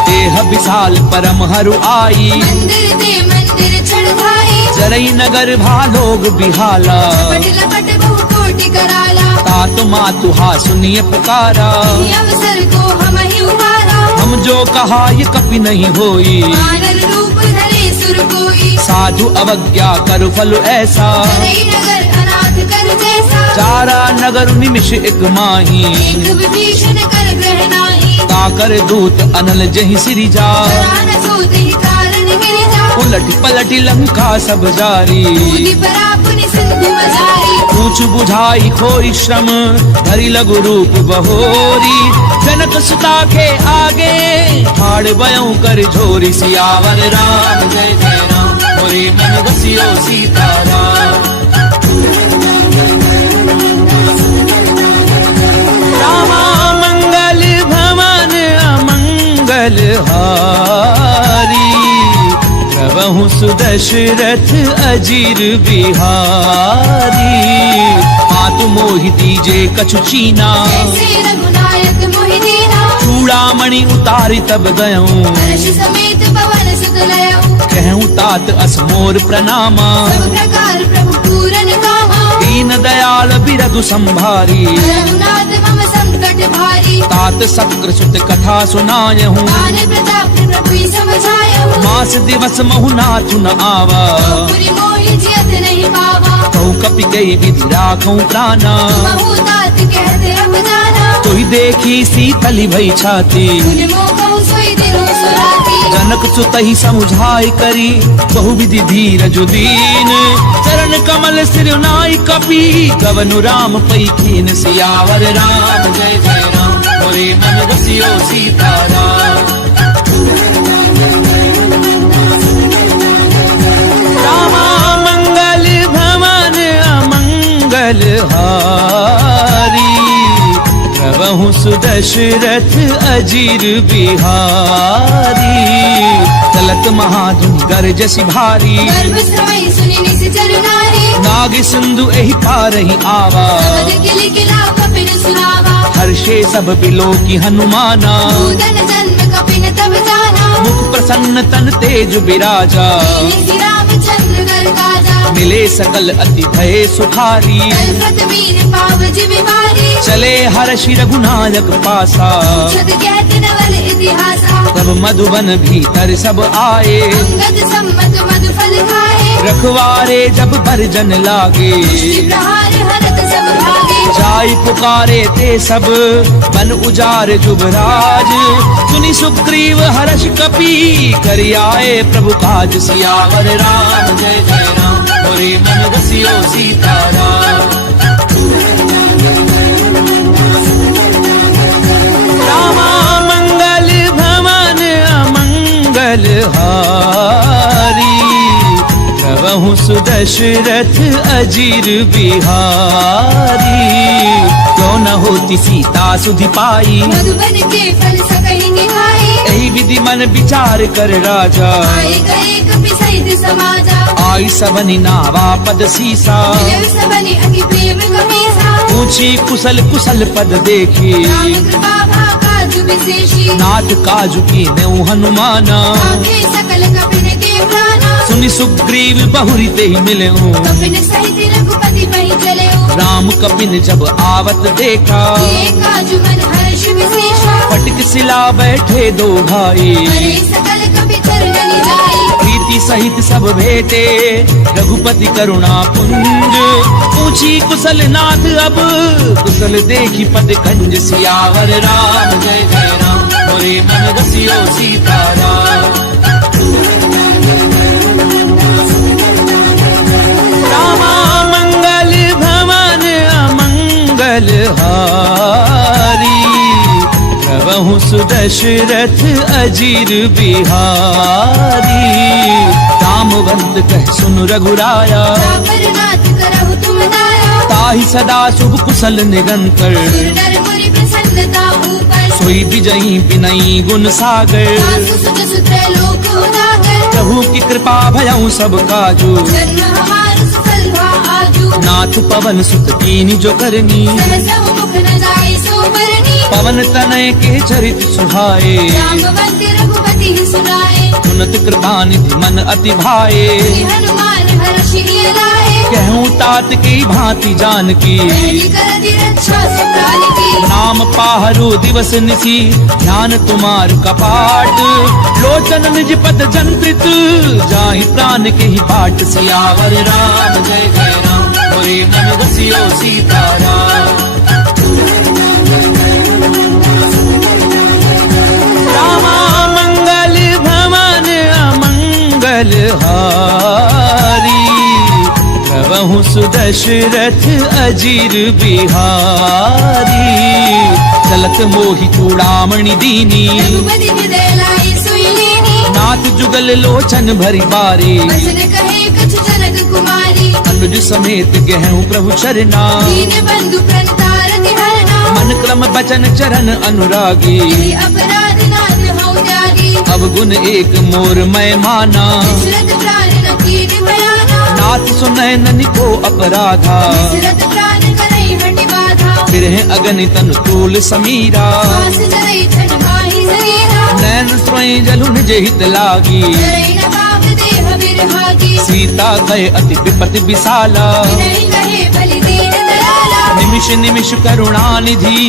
देह विशाल परम हरु आई मंदिर दे मंदिर चढ़ाई जरई नगर भालोग बिहाला पट लपट बहु कोटि कराला तात मातु हा सुनिय पुकारा ये अवसर को हम ही उबारा हम जो कहा ये कपि नहीं होई मानव रूप धरे सुर कोई साधु अवज्ञा कर फल ऐसा करई नगर अनाथ कर जैसा चारा नगर निमिष एक माही एक विभीषण कर ग्रह नाही ताकर दूत अनल जहि सिरि जा प्राण सोते ही कारण गिर जा उलट पलट लंका सब जारी कूदी परा पुनि सिंधु मजारी पूछ बुझाई खोई श्रम धरि लघु रूप बहोरी जनक सुता के आगे ठाड़ बयऊ कर झोरी सियावर राम जय जय राम मोरे मन बसियो सीताराम रामा मंगल भवन अमंगल हारी प्रभु सुदशरथ अजीर बिहारी मातु मोहि दीजे कछु चीना जैसे रघुनायक मोहि दीना चूड़ामणि उतारि तब गयऊं हर्ष समेत पवन सुत लयऊ कहूँ तात असमोर प्रणामा सब प्रकार प्रभु पूरन कामा दीन दयाल बिरधु संभारी रघुनाथ मम संकट भारी तात सक्र सुत कथा सुनायहूँ मान प्रताप प्रभु समझायऊ मास दिवस महु नाथु न आवा पुरि मोहि जियत नहीं पावा कहूँ कपि गई विधि राखूं प्राणा महु तात कहते अब जाना तोहि देखी सीतली भई छाती पुनि मोह कहु सोई दिनो सुराती जनक सुतहि समुझाई करी बहु विधि धीरज दीन चरण कमल सिर नाई कपि गवनु राम पै कीन सियावर राम जय जय राम मोरे मन बसियो सीताराम रामा मंगल भवन अमंगल हारी प्रभु सुदशरथ अजीर बिहारी चलत महाधुन गरजसि भारी गर्भ समय सुनि निश्चर नारी नाग सिंधु एहि पारहि आवा पद किलि किला कपिन सुनावा हर्षे सब बिलो की हनुमाना पूजन जन्म कपिन तब जाना मुख प्रसन्न तन तेज बिराजा श्री रामचंद्र घर काजा मिले सकल अति भय सुखारी कल्पत मीन पाव जिमिवारी चले हर्षि रघुनायक पासा छद कहत नवल इतिहासा तब मधुबन भीतर सब आए अंगद सम्मत मधु फल खाए रखवारे जब भरजन लागे पुष्टि प्रहार हरत सब भागे जाई पुकारे ते सब बन उजार जुबराज सुनि सुग्रीव हर्ष कपि करि आए प्रभु काज सियावर राम जय जय राम मोरे मन बसियो सीताराम रामा मंगल भवन अमंगल हारी प्रभु सुदशरथ अजीर बिहारी क्यों न होती सीता सुधि पाई मधुबन के फल सकहि निभाए यही विधि मन विचार कर राजा आए गए कपि सहित समाजा आई सबनि नावा पद सीसा मिलव सबनि अति प्रेम कपीसा पूछी कुशल कुशल पद देखी राम कृपा भाकाजु विशेषी नाथ काजु की नेउ हनुमाना आखे सकल कपिन के प्राणा सुनि सुग्रीव बहुरी ते मिले कपिन सहित रघुपति पहि चले राम कपिन जब आवत देखा काजु मन हर्ष विशेषा पटिक सिला बैठे दो भाई हरे सकल कपि चरण जाई प्रीति सीती सहित सब भेटे रघुपति करुणा पुंज। पूछी कुशल नाथ अब कुशल देखी पद कंज। सियावर राम जय जय राम मोरे मन बसियो सीताराम। रामा मंगल भवन अमंगल हारी प्रभु सुदशरथ अजीर बिहारी। राम बंद कह सुन रघुराया जापर नाथ करहु तुम दाया। ताहि सदा शुभ कुशल निरंतर सुरनर मुनि प्रसन्नता ऊपर। सोई विजयी विनयी गुण सागर। सासु सुत सुत्र लोक उजागर। प्रभु की कृपा भयउ सब काजू। जन्म हमारो सफल हुआ आजू। नाथ पवन सुत कीनी जो करनी सहसहु मुख न जाए सो बरनी। पवन तनय के चरित सुहाए रामवंत रघुपति सुनाए। सुनत कृपा निधि मन अति भाए। श्री हनुमान हर्षि लाए। कहूँ तात की भांति जानकी मेरी कर दी रक्षा सुकाल की। नाम पाहरो दिवस निसी ध्यान तुम्हार कपाट। लोचन निज पद जंत्रित जाहि प्राण के ही बाट। सियावर राम जय जय राम मोरे मन बसियो सीताराम। रामा मंगल भवन अमंगल हारी प्रभु सुदशरथ अजीर बिहारी। चलत मोहि चूड़ामणि दीनी रघुपति हृदय लाई सोई लेनी। नाथ जुगल लोचन भरी बारी। बचन कहे कछु जनक कुमारी। अनुज समेत गहूँ प्रभु चरना दीन बंधु प्रणतारति हरना। मन क्रम बचन चरण अनुरागी। यदि अपराध नाथ हौ त्यागी। अब गुण एक मोर मैं माना दशरथ प्राण न कीन भयाना। नाथ सुनय ननि को अपराधा। दशरथ प्राण करई हटि बाधा। फिर है अगणितन तूल समीरा। पास धरई छन माहि शरीरा। नैन स्वयं जलु निज हित लागी। धरई न पाप देह बिरहागी। सीता गए अति विपति विशाला। विनय कहे बलि दीन दयाला। निमिष निमिष करुणा निधि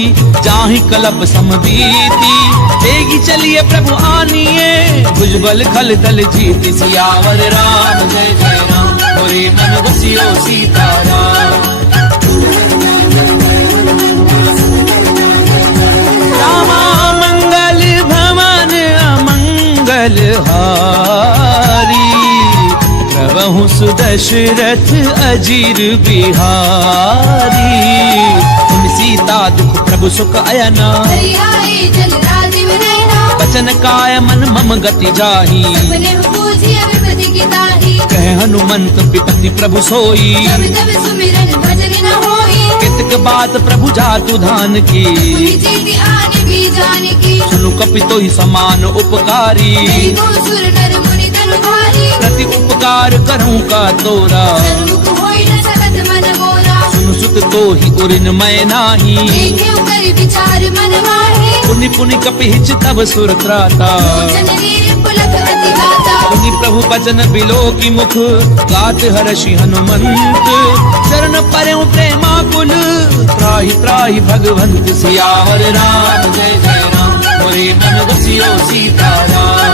जाहि कलप समबीती। तेगी चलिए प्रभु आनिए भुजबल खल दल जीति। सियावर राम जय जय राम मोरे मन बसियो सीताराम। रामा मंगल भवन अमंगल हारी प्रभु सुदशरथ अजीर बिहारी। उन सीता दुख प्रभु सुख अयना। हरि आए जल राजीव नयना। बचन काय मन मम गति जाही। सपने पूजिय विपति की ताही। कह हनुमंत विपति प्रभु सोई। जब तब सुमिरन भजन न होई। कितक बात प्रभु जातु धान की। पुनि चेति आने भी जाने की। सुनु कपितो ही समान उपकारी। नहीं को सुर नर मुनि तनुधारी। प्रति उपकार करूं का तोरा। सन्मुख होई न सकत मन मोरा। सुनु सुत तो ही उरिन मैं नाही। देखे कर विचार मन माही। पुनि पुनि कपिहिच तब सुर त्राता। लोचन वीर पुलक अति गाता। पुनि प्रभु बचन बिलो की मुख गात हर्षि हनुमंत। चरण परयों प्रेमा कुल त्राहि त्राहि भगवंत। सियावर राम जय जय राम मोरे मन बसियो सीताराम।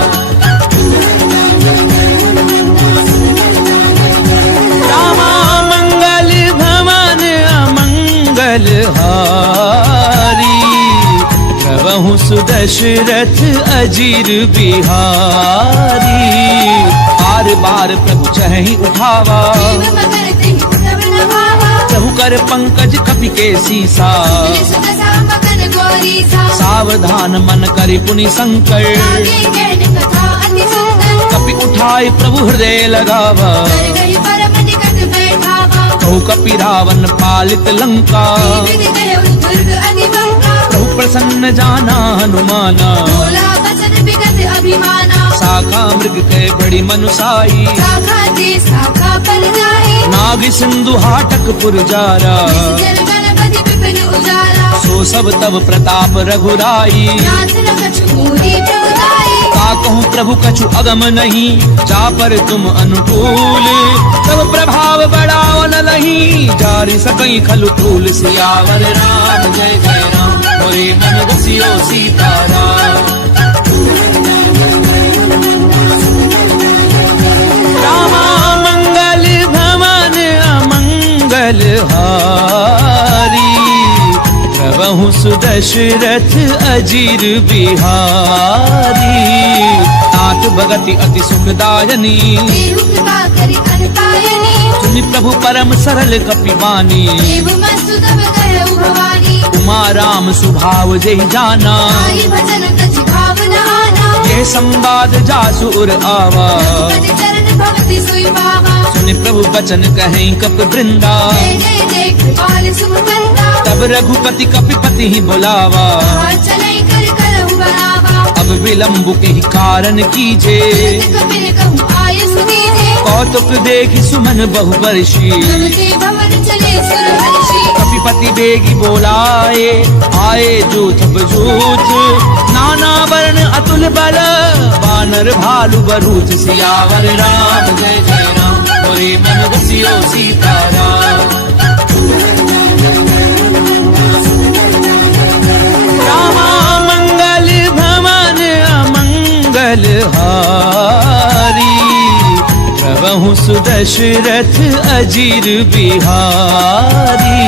रामा मंगल भवन अमंगल हारी प्रभु सुदशरथ अजीर बिहारी। बार बार प्रभु चहि उठावा। देव मगर तेहि उठब न भावा। प्रभु कर पंकज कपि के सीसा। सुत मगन गौरी सा। सावधान मन करि पुनि संकर। आगे कहन कथा अति सुंदर। कपि उठाए प्रभु हृदय लगावा। कर गई परम निकट बैठावा। कहु कपि रावण पालित लंका। विधि कहु दुर्ग अति बंका। प्रभु प्रसन्न जाना हनुमाना। बोला बचन विगत अभिमाना। शाखा मृग के बड़ी मनुसाई। शाखा ते शाखा पर जाए। नाग सिंधु हाटक पुरजारा। जल गणपति विपिन उजारा। सो सब तब प्रताप रघुराई। नाथ न कछु मूरी प्रभुताई। का कहूँ प्रभु कछु अगम नहीं जा पर तुम अनुकूल। तब प्रभाव बढ़ाओ न लही जारी सकई खलु तूल। सियावर राम जय जय राम मोरे मन बसियो सीताराम। सुदशरथ अजीर बिहारी। नाथ भगति अति सुखदायनी, देहु कृपा करि अनपायनी। सुनि प्रभु परम सरल कपिवानी, देव मस्तु तब कहु भवानी। उमा राम सुभाव जेहि जाना, आई भजन कछि भावना आना। ये संवाद जासु उर आवा, रघुपति चरण भगति सोई पावा। सुनि प्रभु बचन कहें कपि वृंदा, जय जय जय कृपाल सुख करता। तब रघुपति कपिपति ही बुलावा। चलै कर करहु बरावा। अब विलंब के ही कारण कीजे, कपिल कहूँ आय सुदीजे। कौतुक देखि सुमन बहु वर्षी, मन के भवन चले सुर हर्षि। कपिपति बेगी बोलाए, आए जूथ बजूथ। नाना वर्ण अतुल बल, बानर भालु बरूथ। सियावर राम जय जय राम, बोले मन बसियो सीताराम। रामा मंगल भवन अमंगल हारी, प्रभु सुदशरथ अजीर बिहारी।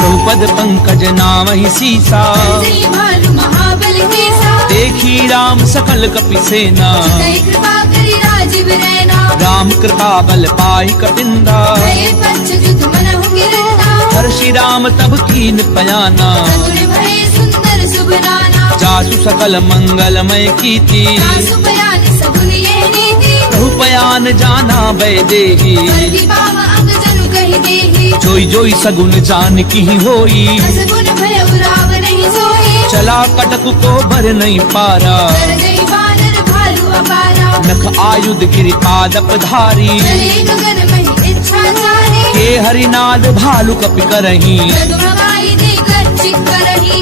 द्रौपद पंकज नामहि सीसा, जय भानु महाबल केसा। देखी राम सकल कपि सेना, जय कृपा करि राजीव रैना। राम कृपा बल पाई कपिंदा, जय पंचजुत मनहु गिरंदा। हर्षि राम तब कीन पयाना, चतुर भय सुंदर शुभ नाना। जासु सकल मंगलमय कीर्ति, सासु बयान सगुन ये नीति। प्रभु पयान जाना वैदेही। हरि बाबा अंग जनु कहि देहि। जोई जोई सगुन जान की होई, सगुन भय उराव नहीं सोई। चला कटक को भर नहीं पारा, कर गई बानर भालु अपारा। नख आयुध गिरि पादप धारी। चले गगन महि इच्छा चारी। के हरिनाद भालु कपि करही, जगमगाई दे गर्जित करही।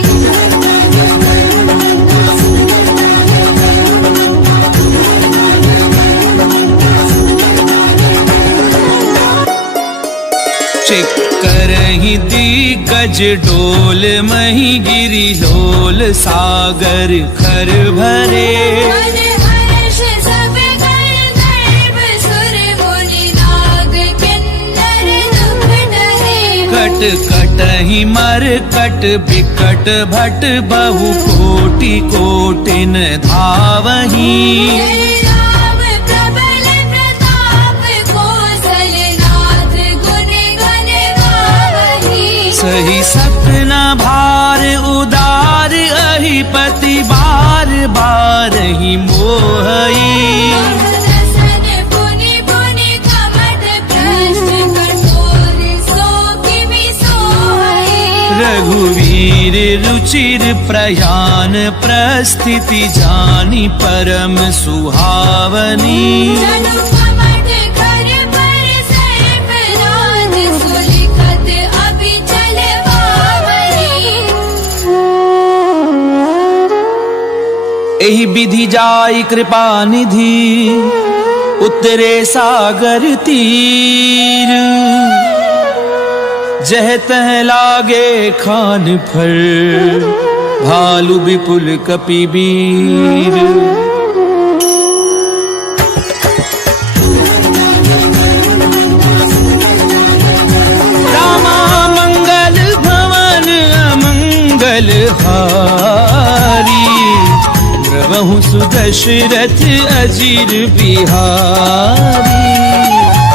करही दिग्गज डोल, मही गिरि लोल सागर खर भरे। मन हर्ष सब कर गर्भ सुर मुनि नाग किन्नर दुख डरे। कट कटहि मर कट बिकट भट, बहु कोटि कोटिन धावही। जय राम प्रबल प्रताप, कौशलनाथ गुण गण गावही। सही सपना भार उदार, अहिपति बार बार ही मोहई। दसन पुनि पुनि कमठ भ्रष्ट, कठोर सो किबि सोहई। रघुवीर रुचिर प्रयान, प्रस्थिति जानी परम सुहावनी। जनु कमठ कर पर सर्प राज, सुलिखत अभिचल बावरी। एहि विधि जाई कृपा निधि, उतरे सागर तीर। जह तह लागे खान फर, भालु विपुल कपि वीर। रामा मंगल भवन अमंगल हारी, प्रभु सुदशरथ अजीर बिहारी।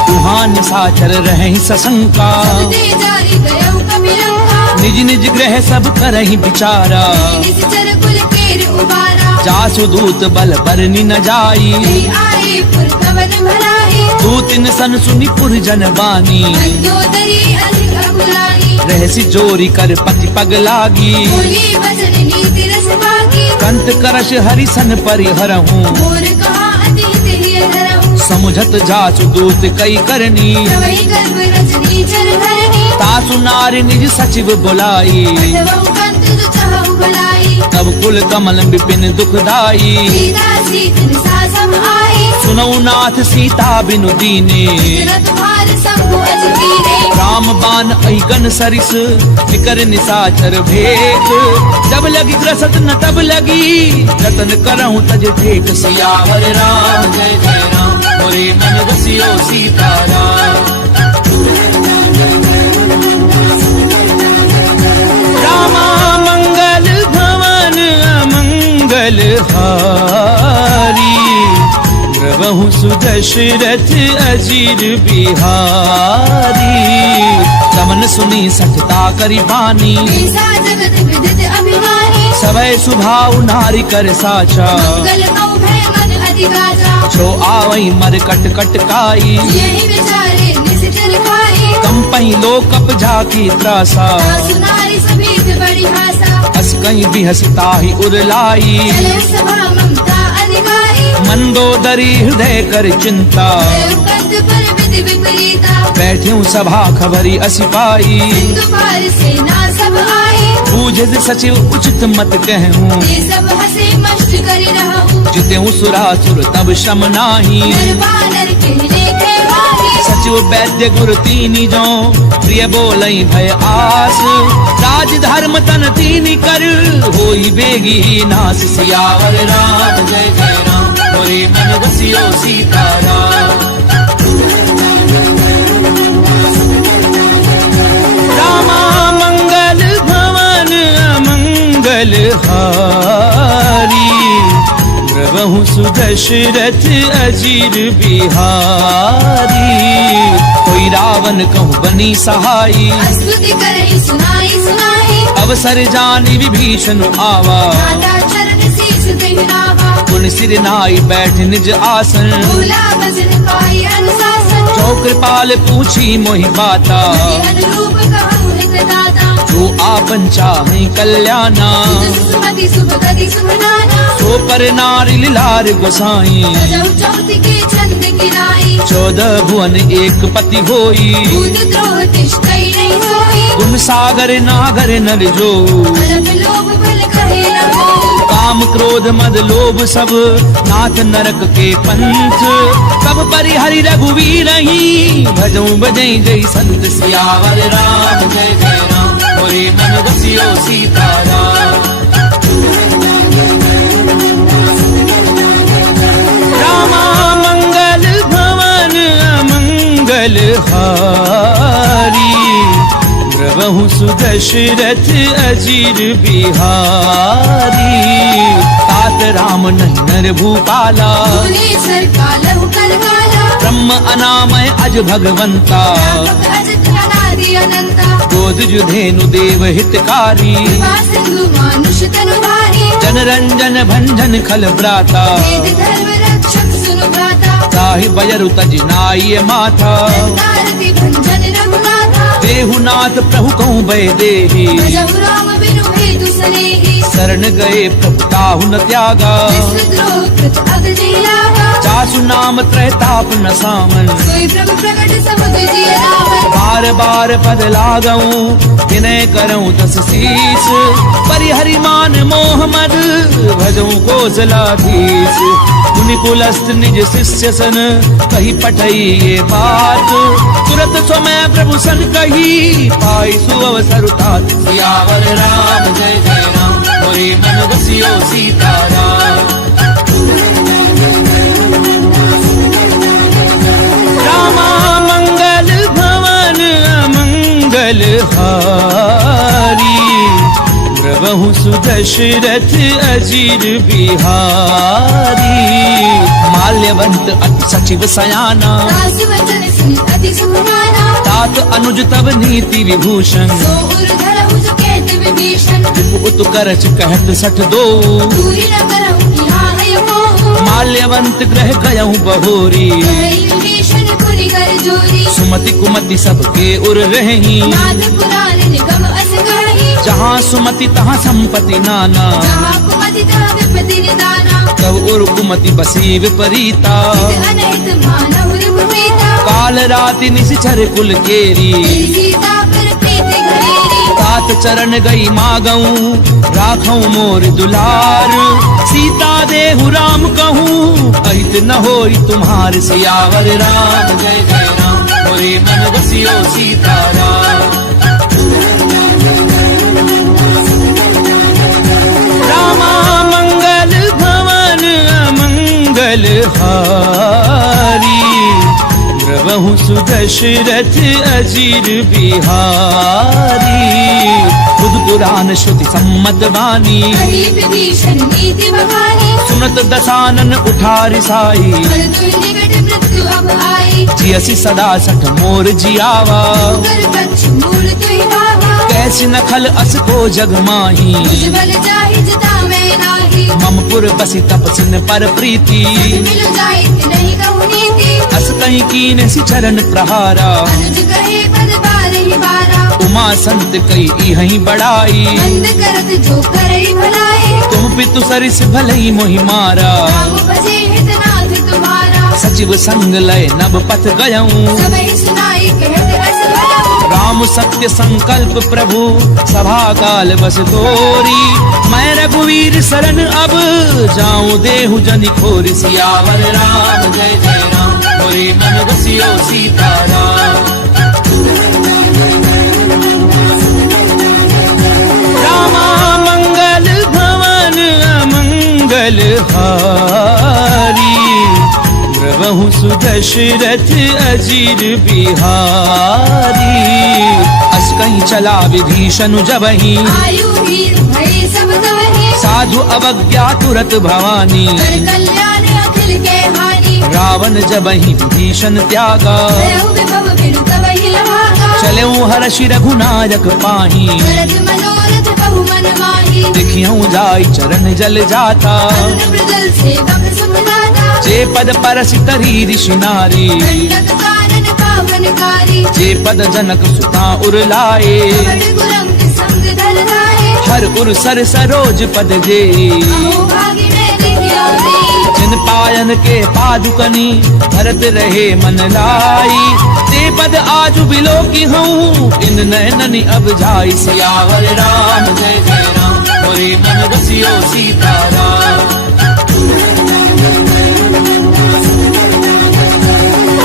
तुहान साचर रहे सशंका, दे जारी गयौ कपिलंका। निज निज ग्रह सब करहि विचारा। निश्चर कुल केर उबारा। जासु दूत बल बरनि न जाई, नहीं आए पुर कवन भराई। दूतिन सन सुनि पुर जन बानी। मंदोदरी अधिक अकुलानी। रहसि जोरी कर पति पग लागी, बोली वचन नीति रस बाकी। कंत करश हरिसन परिहरहूँ, मोर कहा अति हित धरहूँ। समुझत जासु दूत कई करनी। प्रवहि गर्भ रजनी चर धरनी। तासु नारी निज सचिव बुलाई, पठवहु कंत जो चाहु भलाई। तब कुल कमल विपिन दुखदाई। सीता सीतन सा सम आई। सुनौ नाथ सीता बिनु दीने, बिन तुम्हार शंभु अजमीरे। राम बाण अहिगन सरिस, निकर निसाचर भेद। जब लगी ग्रसत न तब लगी, जतन करहूँ तज देख। सियावर राम जय जय राम, बोले मन बसियो सीताराम। रामा मंगल प्रभु सुदशरथ अजीर बिहारी। कमन सुनी सचता करी बानी, ऐसा जगत विदित अभिमानी। सवै सुभाव नारी कर साचा, मंगल कौ भय मन अधिगाचा। जो आवई मर कट कट काई, यही विचारे निशिचर खाई। कंपई लोकप जाकी त्रासा, सासु नारी सभीत बड़ी हासा। हस कहीं भी हसता ही उरलाई, चले सभा ममता अधिकारी। मंदोदरी हृदय कर चिंता, कंत पर विधि विपरीता। बैठ्यूं सभा खबरी असिपाई, सिंधु पार सेना सब आई। बूझ सचिव उचित मत कहूँ, ये सब हंसे मस्त करी रहूं। जितेऊ सुरासुर तब शम नाही, निर्वाणर कहले के वाही। सचिव वैद्य गुरु तीनी जो, प्रिय बोलई भय आस। राज धर्म तन तीनी कर, होई बेगी नास। सियावर राम जय जय राम, मोरे मन बसियो सीताराम। रामा मंगल भवन अमंगल हारी, प्रभु सुदशरथ अजीर बिहारी। कोई रावण कहूँ बनी सहाई, स्तुति करहि सुनाई सुनाई। अवसर जानी विभीषण आवा, नाथा चरण शीश देहनावा। पुन सिर नाई बैठ निज आसन। भूला भजन पाई अनुशासन। जो कृपाल पूछी मोहि बाता, अनुरूप कहूँ हित दाता। जो आपन चाहे कल्याणा, सुमति शुभ गति सुमनाना। सो पर नारी लार गोसाई। सजौ चौथ के छंद गिराई। 14 भुवन एक पति होई, भूत द्रोह तिष्ठई नहीं सोई। गुण सागर नागर नर जो, अलग लोभ बल कहे न होई। काम क्रोध मद लोभ सब, नाथ नरक के पंथ। कब परिहरि रघुवीर ही, भजऊं बजई जय संत। सियावर राम जय जय राम, मोरे मन बसियो सीताराम। रामा मंगल भवन अमंगल हारी, प्रभु सुदशरथ अजीर बिहारी। तात राम नहीं नर भूपाला, भुवनेश्वर कालहु कलकाला। ब्रह्म अनामय अज भगवंता। व्यापक अजित अनादि अनंता। गोद जुधेनु देव हितकारी, कृपा सिंधु मानुष तनु भारी। जन रंजन भंजन खल भ्राता। वेद धर्म रक्षक सुनु भ्राता। ताहि बयरु तज नाई माथा, दारति भंजन रघुनाथा। देहुनाथ प्रभु कहूँ भय देहि, भजहु राम बिनु हेतु सनेहि। शरण गए प्रभु ताहु न त्यागा। विश्वद्रोह कृत अगति लागा। जासु नाम त्रैताप न सामन, सोई प्रभु प्रगट समुद्र जिय रावण। बार बार पद लागऊं, विनय करऊं दस शीस। परिहरि मान मोह मद, भजऊं कौशलाधीश। मुनि पुलस्त निज शिष्य सन, कही पठई ये बात। तुरत समय प्रभु सन कही, पाई सुअवसर तात। सियावर राम जय जय राम, मोरे मन बसियो सीताराम। रामा मंगल भवन अमंगल हारी, प्रभु सुदशरथ अजीर बिहारी। माल्यवंत अति सचिव सयाना, दास वचन सुनि अति सुखमाना। तात अनुज तब नीति विभूषण। सो उर धरहु जो कहत विभीषण। उत करच कहत सठ दो, दूरी न करहु यहाँ है मोह। माल्यवंत ग्रह गयहु बहोरी। कहे विभीषण पुनि कर जोरी। सुमति कुमति सबके उर रही, नाथ पुराण निगम अस गढ़ही। जहाँ सुमति तहाँ संपत्ति नाना। जहाँ कुमति तहाँ विपत्ति निदाना। तब उर कुमति बसी विपरीता। हित अनहित मानहु रघुप्रीता। काल राति निशिचर कुल केरी, सीता पर प्रीति घरेरी। तात चरण गई मागऊं, राखऊं मोर दुलार। सीता देहु राम कहूँ, अहित न होई तुम्हार। सियावर राम जय जय राम, मोरे मन बसियो सीताराम। रामा मंगल भवन अमंगल हारी, प्रभु सुदशरथ अजीर बिहारी। खुद पुराण श्रुति सम्मत वाणी, कही विभीषण नीति बखानी। सुनत दसानन उठार साई, पर दुई निकट मृत्यु अब आई। जियसि सदा सठ मोर जियावा, कर वृक्ष मूल तुई भावा। कैसी नखल अस को जग माही, मुझ बल जाहि जिता मैं नाही। ममपुर बसी तपसिन पर प्रीति, मिलु जाइत नहीं कहु नीति। अस कहीं कीन सि चरण प्रहारा, अनुज कहे पद बारहि बारा। उमा संत कई इहहि बड़ाई, बंद करत जो करई भलाई। तुम पितु सरिस भलई मोहि मारा, राम भजे हितनाथ तुम्हारा। सचिव संग लय नभ पथ गयऊं, सबहि सुनाई कहत अस भयऊ। राम सत्य संकल्प प्रभु सभा काल बस तोरी। मैं रघुवीर शरण अब जाऊं देहु जनि खोरि। सियावर राम जय जय राम, होरे मन बसियो सीताराम। रामा मंगल भवन अमंगल हारी, प्रभु सुदशरथ अजीर बिहारी। अस कहीं चला विभीषण जबहि, आयु वीर भय सब तवहि। साधु अवज्ञा तुरत भवानी, कर कल्याण अखिल के हानि। रावण जबहि विभीषण त्यागा, भयउ विभव बिनु तवहि लभागा। चलऊं हर्षि रघुनायक पाहि, भरत मनोरथ बहु मन माहि। देखियऊं जाई चरण जल जाता, अन्न मृदल सेवक सुख दाता। जे पद परसि तरी ऋषि नारी, दंडक कानन पावनकारी। जे पद जनक सुता उरलाए, बड़ गुरंग संग धर धाये। हर उर सर सरोज पद जे, अहो भागी में देखियो दे। जिन पायन के पादुकनी भरत रहे मन लाई। ते पद आजु बिलो की हूँ, इन नैननि अब जाई। सियावर राम जय जय राम, मोरे मन बसियो सीताराम।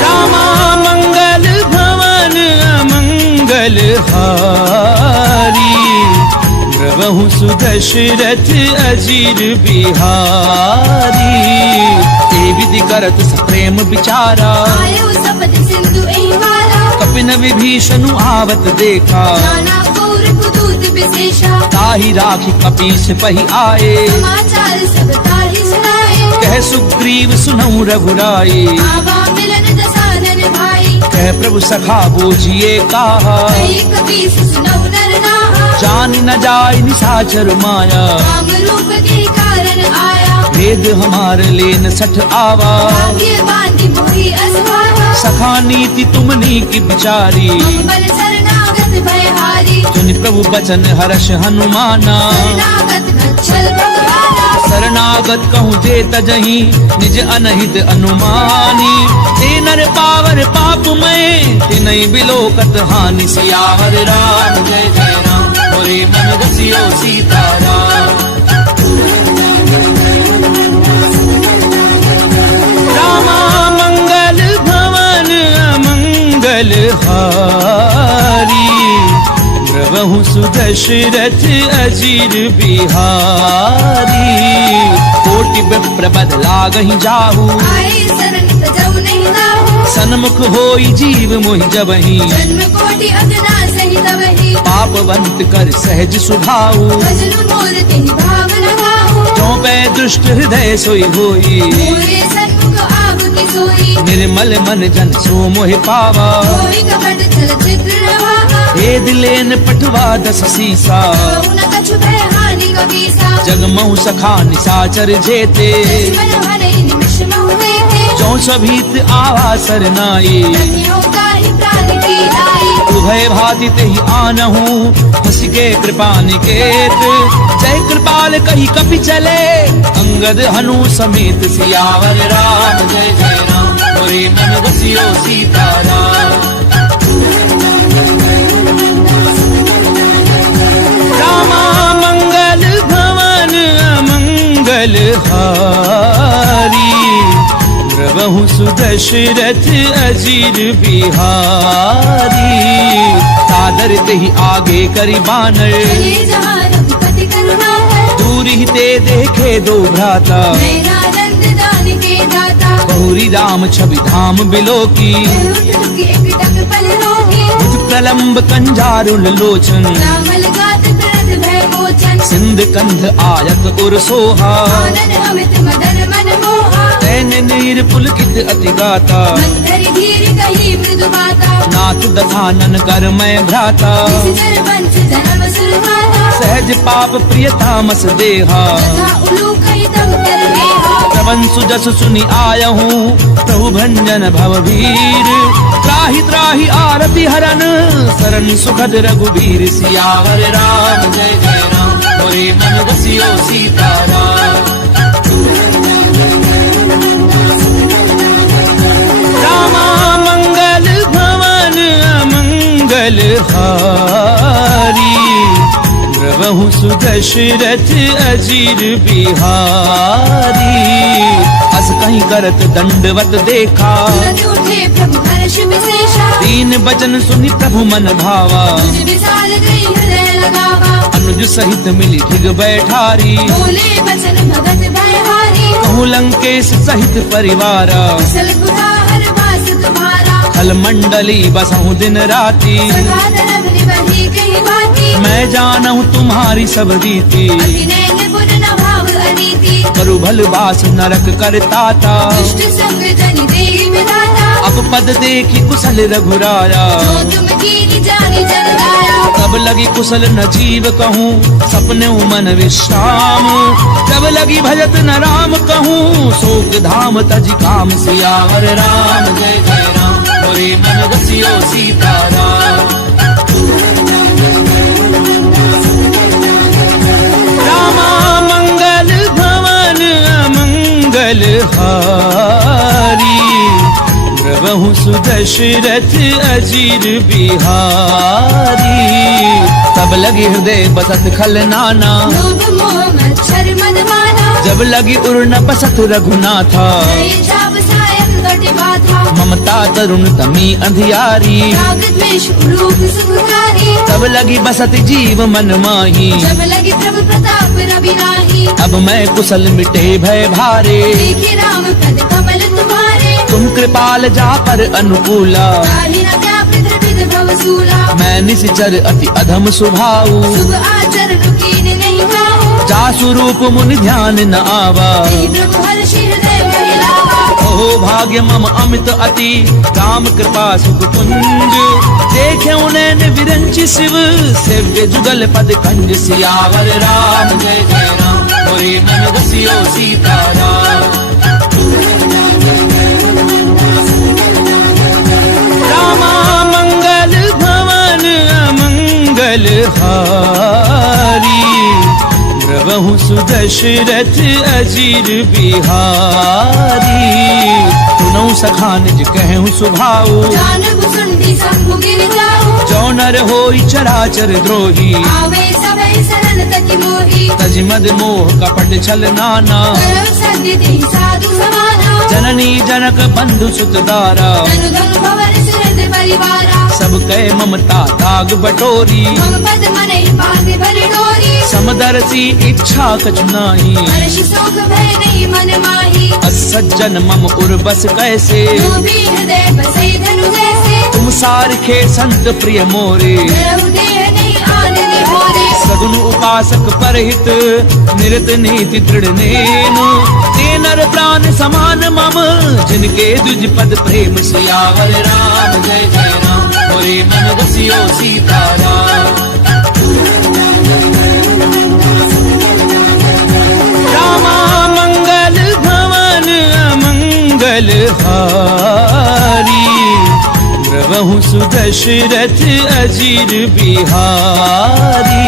रामा मंगल भवन अमंगल हारी, प्रभु सुदशरथ अजीर बिहारी। ए विधि करत सप्रेम विचारा, आयु सपथ सिंधु एहि वारा। कपिन विभीषण आवत देखा, नाना कौर कुदूत विशेषा। ताहि राखी कपीस पहि आए, समाचार सब ताहि सुनाए। कह सुग्रीव सुनऊ रघुराई, आवा मिलन दसानन भाई। कह प्रभु सखा बूझिए काहा, कही कपीस सुनऊ नर नाहा। जान न जाय निशाचर माया, राम रूप के कारण आया। भेद हमार लेन सठ आवा। भाग्य बांधि मोहि असभावा। सखा नीति तुमनी की बिचारी, बल शरणागत भयहारी। सुनि प्रभु बचन हर्ष हनुमाना। शरणागत गच्छल भगवाना। शरणागत कहूँ जे तजहि, निज अनहित अनुमानी। ते नर पावर पाप में, तिनहि बिलोकत हानि। सियावर राम जय जय राम, होरे मन बसियो सीताराम। रामा मंगल भवन अमंगल हारी, प्रभु सुदशरथ अजीर बिहारी। कोटि विप्र बद लागहि जाहू, आए शरण तजौ नहीं दाहू। सन्मुख होई जीव मोहि जबहि, जन्म कोटि अगना सहि तवहि। पापवंत कर सहज सुभाऊ। भजनु मोर तिहि भाव लगाहू। जो पै दुष्ट हृदय सोई होई, मोरे सन्मुख आव की सोई। निर्मल मन जन सो मोहि पावा। कोई कपट छल चित्र न भावा। हे दिलेन पटवा दस सीसा, कहु न कछु भय हानि कबीसा। जगमहु सखा निशाचर जेते, दुश्मन हरै निमिष महु देते। जो सभीत आवा सरनाई, रतियों ताहि प्राण की लाई। उभय भाति तेहि आनहु, हंस के कृपा निकेत। जय कृपाल कही कपि चले, अंगद हनु समेत। सियावर राम जय जय राम, होरे मन बसियो सीताराम। रामा मंगल भवन अमंगल हारी, प्रभु सुदशरथ अजीर बिहारी। सादर तेहि आगे करि बानर, चले जहाँ रघुपति करुणा कर। दूर ही ते देखे दो भ्राता, नैनानंद दान के दाता। बहुरी राम छवि धाम बिलो की उठ दुखी एक टक पल रोही भुज प्रलंब कंजारुल लोचन राम लगात प्रत भय मोचन सिंध कंध आयत उर सोहा आनन अमित मदन मन मोहा तैन नीर पुलकित अति गाता मंथर धीर कही मृदु माता नाथ दधानन कर मैं भ्राता सिर वंश जन्म सुरहाता सहज पाप प्रिय तामस देहा तथा उलू कही तब कर गेहा श्रवण सुजस सुनि आयहूँ प्रभु भंजन भव वीर त्राहि त्राहि आरति हरन सरन सुखद रघुवीर सियावर राम जय जय राम मोरे मन रसियो सीताराम रामा मंगल भवन अमंगल हारी द्रवहु सुदशरथ अजीर बिहारी अस कहीं करत दंडवत देखा तुरंत उठे प्रभु हर्ष विशेषा दीन बचन सुनि प्रभु मन भावा तुझ विशाल गई हृदय लगावा अनुज सहित मिली ठिग बैठारी बोले बचन भगत भयहारी कहूँ लंकेश सहित परिवारा कुशल कुठार वास तुम्हारा खल मंडली बसहु दिन राती सदा धर्म निवही कही बाती मैं जानहु तुम्हारी सब रीति अभिनय निपुण न भाव अनीति करु भल बास नरक करताता दुष्ट संग जन देहि विधाता अब पद देखी कुशल रघुराया जो तुम कीनी जानी जन गाया तब लगी कुशल न जीव कहूँ सपने मन विश्राम जब लगी भजत न राम कहूँ शोक धाम तज काम सियावर राम जय जय राम मोरे मन रसियो सीताराम रामा मंगल भवन अमंगल हारी द्रवहु सुदशरथ अजीर बिहारी तब लगी हृदय बसत खल नाना लोभ मोह मच्छर मद माना जब लगी उर न बसत रघुनाथा नये छाप सायं घट बाधा ममता तरुण तमी अंधियारी राग द्वेष उलूक सुखकारी तब लगी बसत जीव मन माही जब लगी प्रभु प्रताप रवि नाही अब मैं कुशल मिटे भय भारे देखे राम पद कमल तुम्हारे तुम कृपाल जा पर अनुकूला ताहि न क्या पितृविद भवसूला मैं निश्चर अति अधम सुभाऊ शुभ आचरण कीन नहीं खाऊं जा स्वरूप मुनि ध्यान न आवा तेहि प्रभु हर्ष हृदय महिलावा ओहो भाग्य मम अमित अति राम कृपा सुख पुंज देखे उन्हें विरंचि शिव सेव्य जुगल पद कंज सियावर राम जय जय राम मोरे मन रसियो सीताराम रामा मंगल भवन अमंगल हारी द्रवहु सुदशरथ अजीर बिहारी सुनऊ सखा निज कहूँ सुभाऊ जानब सुंडी संभु गिर जाऊं जो नर होई चराचर द्रोही आवे सभय सरल तति मोही तज मद मोह कपट छल नाना करव सद्य देहि साधु समाना जननी जनक बंधु सुत दारा धनु धनु भवन सुरत परिवारा सब कह ममता ताग बटोरी मम पद मनहि पाते भरि डोरी समदर्शी इच्छा कछु नाही हर्ष शोक भय नहीं मन माही असज्जन मम उर बस कैसे लोभी हृदय बसई धनु जैसे तुम सारखे संत प्रिय मोरे प्रभु देह नहीं आन निहोरे सगुन उपासक परहित निरत नीति दृढ़ नेनु ते नर प्राण समान मम जिनके दुज पद प्रेम सियावर राम जय जय राम मोरे मन रसियो सीताराम रामा मंगल भवन अमंगल हारी द्रवहु सुदशरथ अजीर बिहारी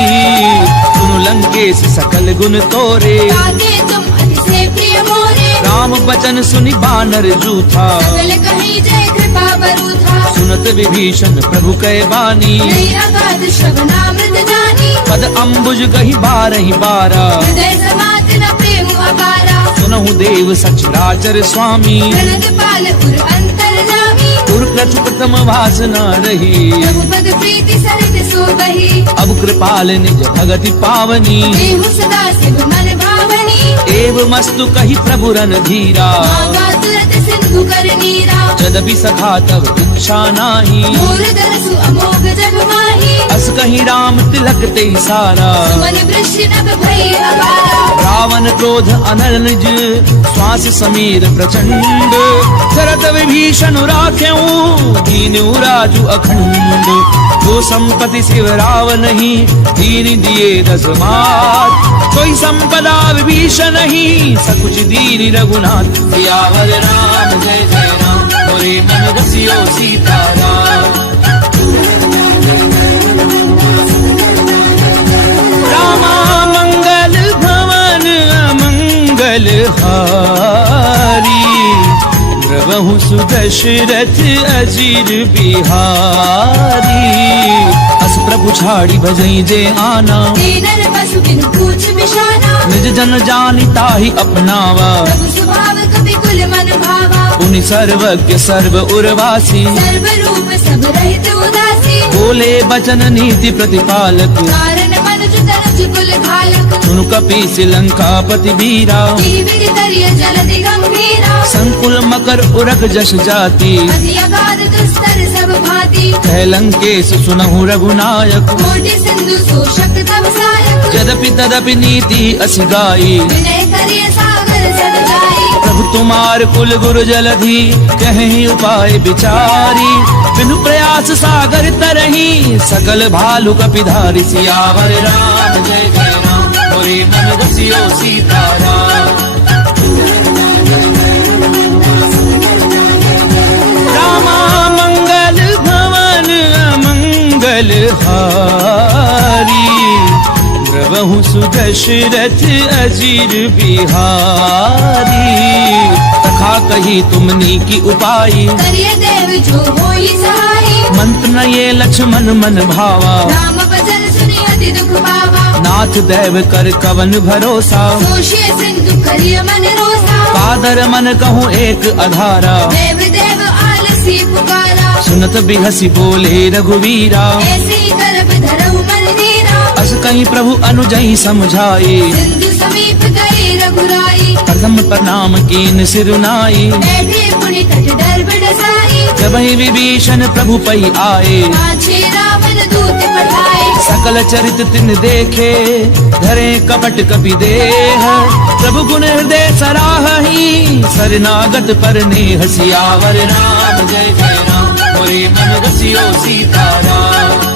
सुनु लंकेश सकल गुण तोरे ताते तुम अति से प्रिय मोरे राम बचन सुनि बानर जूथा सकल कहीं जय कृपा बरूथा सुनत विभीषण प्रभु कै बानी नहीं अगाध श्रवणामृत जानी पद अम्बुज गही बारहि बारा हृदय समात न प्रेम अपारा सुनहु देव सचराचर स्वामी प्रणत पाल उर अंतर जामी उर प्रथु प्रथम वासना रही प्रभु पद प्रीति सरित सो बही अब कृपाल निज भगति पावनी देहु सदा शिव मन भावनी एव मस्तु कही प्रभु रन धीरा मांगा तुरत प्रभु कर नीरा। यद्यपि सखा तब इच्छा नाही, मोर दरसु अमोघ जग माही। अस कहीं राम तिलक ते सारा, मन वृष्टि नभ भई अपारा। रावण क्रोध अनल निज, श्वास समीर प्रचंड। शरद विभीषण राख्यऊ, दीनु राजु अखंड। जो संपत्ति शिव राव नहीं, दीन दिए दस मात। कोई संपदा विभीषण नहीं, सकुच दीन रघुनाथ। सियावर राम जय जय राम, मोरे मन रसियो सीताराम। रामा मंगल भवन अमंगल हारी, प्रभु सुदशरथ अजीर बिहारी। अस प्रभु छाड़ी भजई जे आना, दीनर पशु बिनु पूछ बिशाना। निज जन जानी ताहि अपनावा, प्रभु स्वभाव कपि कुल मन भावा। पुनि सर्वज्ञ सर्व उर्वासी, सर्व रूप सब रहित उदासी। बोले बचन नीति प्रतिपालक, कारण मनुज तनुज कुल घालक। सुनु कपीस लंकापति वीरा, जीवित तरिय जलधि गंभीरा। संकुल मकर उरग जस जाति, अति अगाध दुस्तर सब भांति। कह लंकेश सुनहु रघुनायक। कोटि सिंधु शोषक तव सायक। यद्यपि तदपि नीति असि गाई, विनय करिय सागर सद जाई। प्रभु तुम्हार कुल गुरु जलधि, कहीं उपाय विचारी। बिनु प्रयास सागर तरही, सकल भालु कपिधारी। सियावर राम जय जय राम, मोरे मन रसियो सीताराम। रामा मंगल भवन अमंगल हारी, प्रभु सुदशरथ अजीर बिहारी। तथा कही तुमनी की उपाई, करिय देव जो होई सहाई। मंत्र न ये लक्ष्मण मन भावा। राम भजन सुनि अति दुख पावा। नाथ देव कर कवन भरोसा, दोषी सिंधु करिय मन रोसा। कादर मन कहूँ एक अधारा। देव देव आलसी पुकारा। सुनत बिहसी बोले रघुवीरा, ऐसे ही करब धरऊ मन धीरा। अस कहीं प्रभु अनुजई समझाए, सिंधु समीप गए रघुराई। प्रथम प्रणाम कीन सिरुनाई। बैठे पुनि तट डर बडसाई। जब ही विभीषण प्रभु पई आए, पाछे रावण दूत पठाए। सकल चरित तिन देखे, धरे कपट कपि देह। प्रभु गुण हृदय सराहहि, शरणागत पर नेह। सियावर राम जय जय राम, मोरे मन रसियो सीताराम।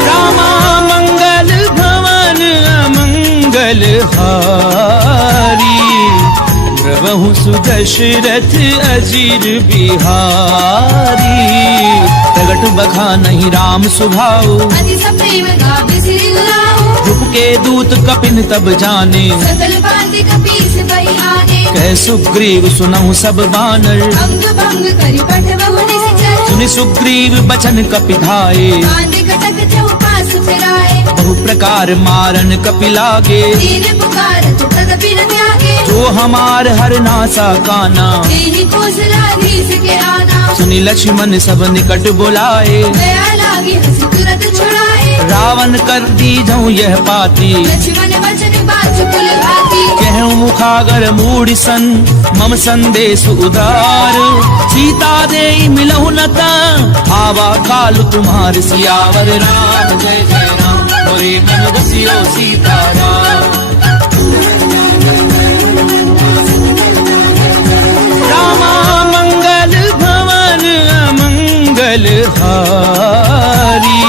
रामा मंगल भवन अमंगल हारी, प्रभु सुदशरथ अजीर बिहारी। प्रगट बखा नहीं राम सुभाऊ, अति सप्रेम गावे सिरि गुराऊ। रूप के दूत कपिन तब जाने, सकल भांति कपीस बहि आने। कह सुग्रीव सुनहु सब बानर। अंग भंग करि पठबहु निश्चर। सुनि सुग्रीव बचन कपिधाए, बांधि कटक चौपास फिराए। बहु प्रकार मारन कपि लागे। दीन पुकारत तदपि न त्यागे। जो हमार हर नासा काना, तेहि कौशलाधीश के आना। सुनि लक्ष्मण सब निकट बुलाए। दया लागी हंसी तुरत छुड़ाए। रावण कर दीजहु यह पाती, लक्ष्मण वचन बाजु कुल भाती। कहूँ मुखागर मूढ़ सन, मम संदेश उदार। सीता दे मिलहु नता, आवा काल तुम्हार। सियावर राम जय जय राम, मोरे मन रसियो सीताराम। रामा मंगल भवन अमंगल हारी,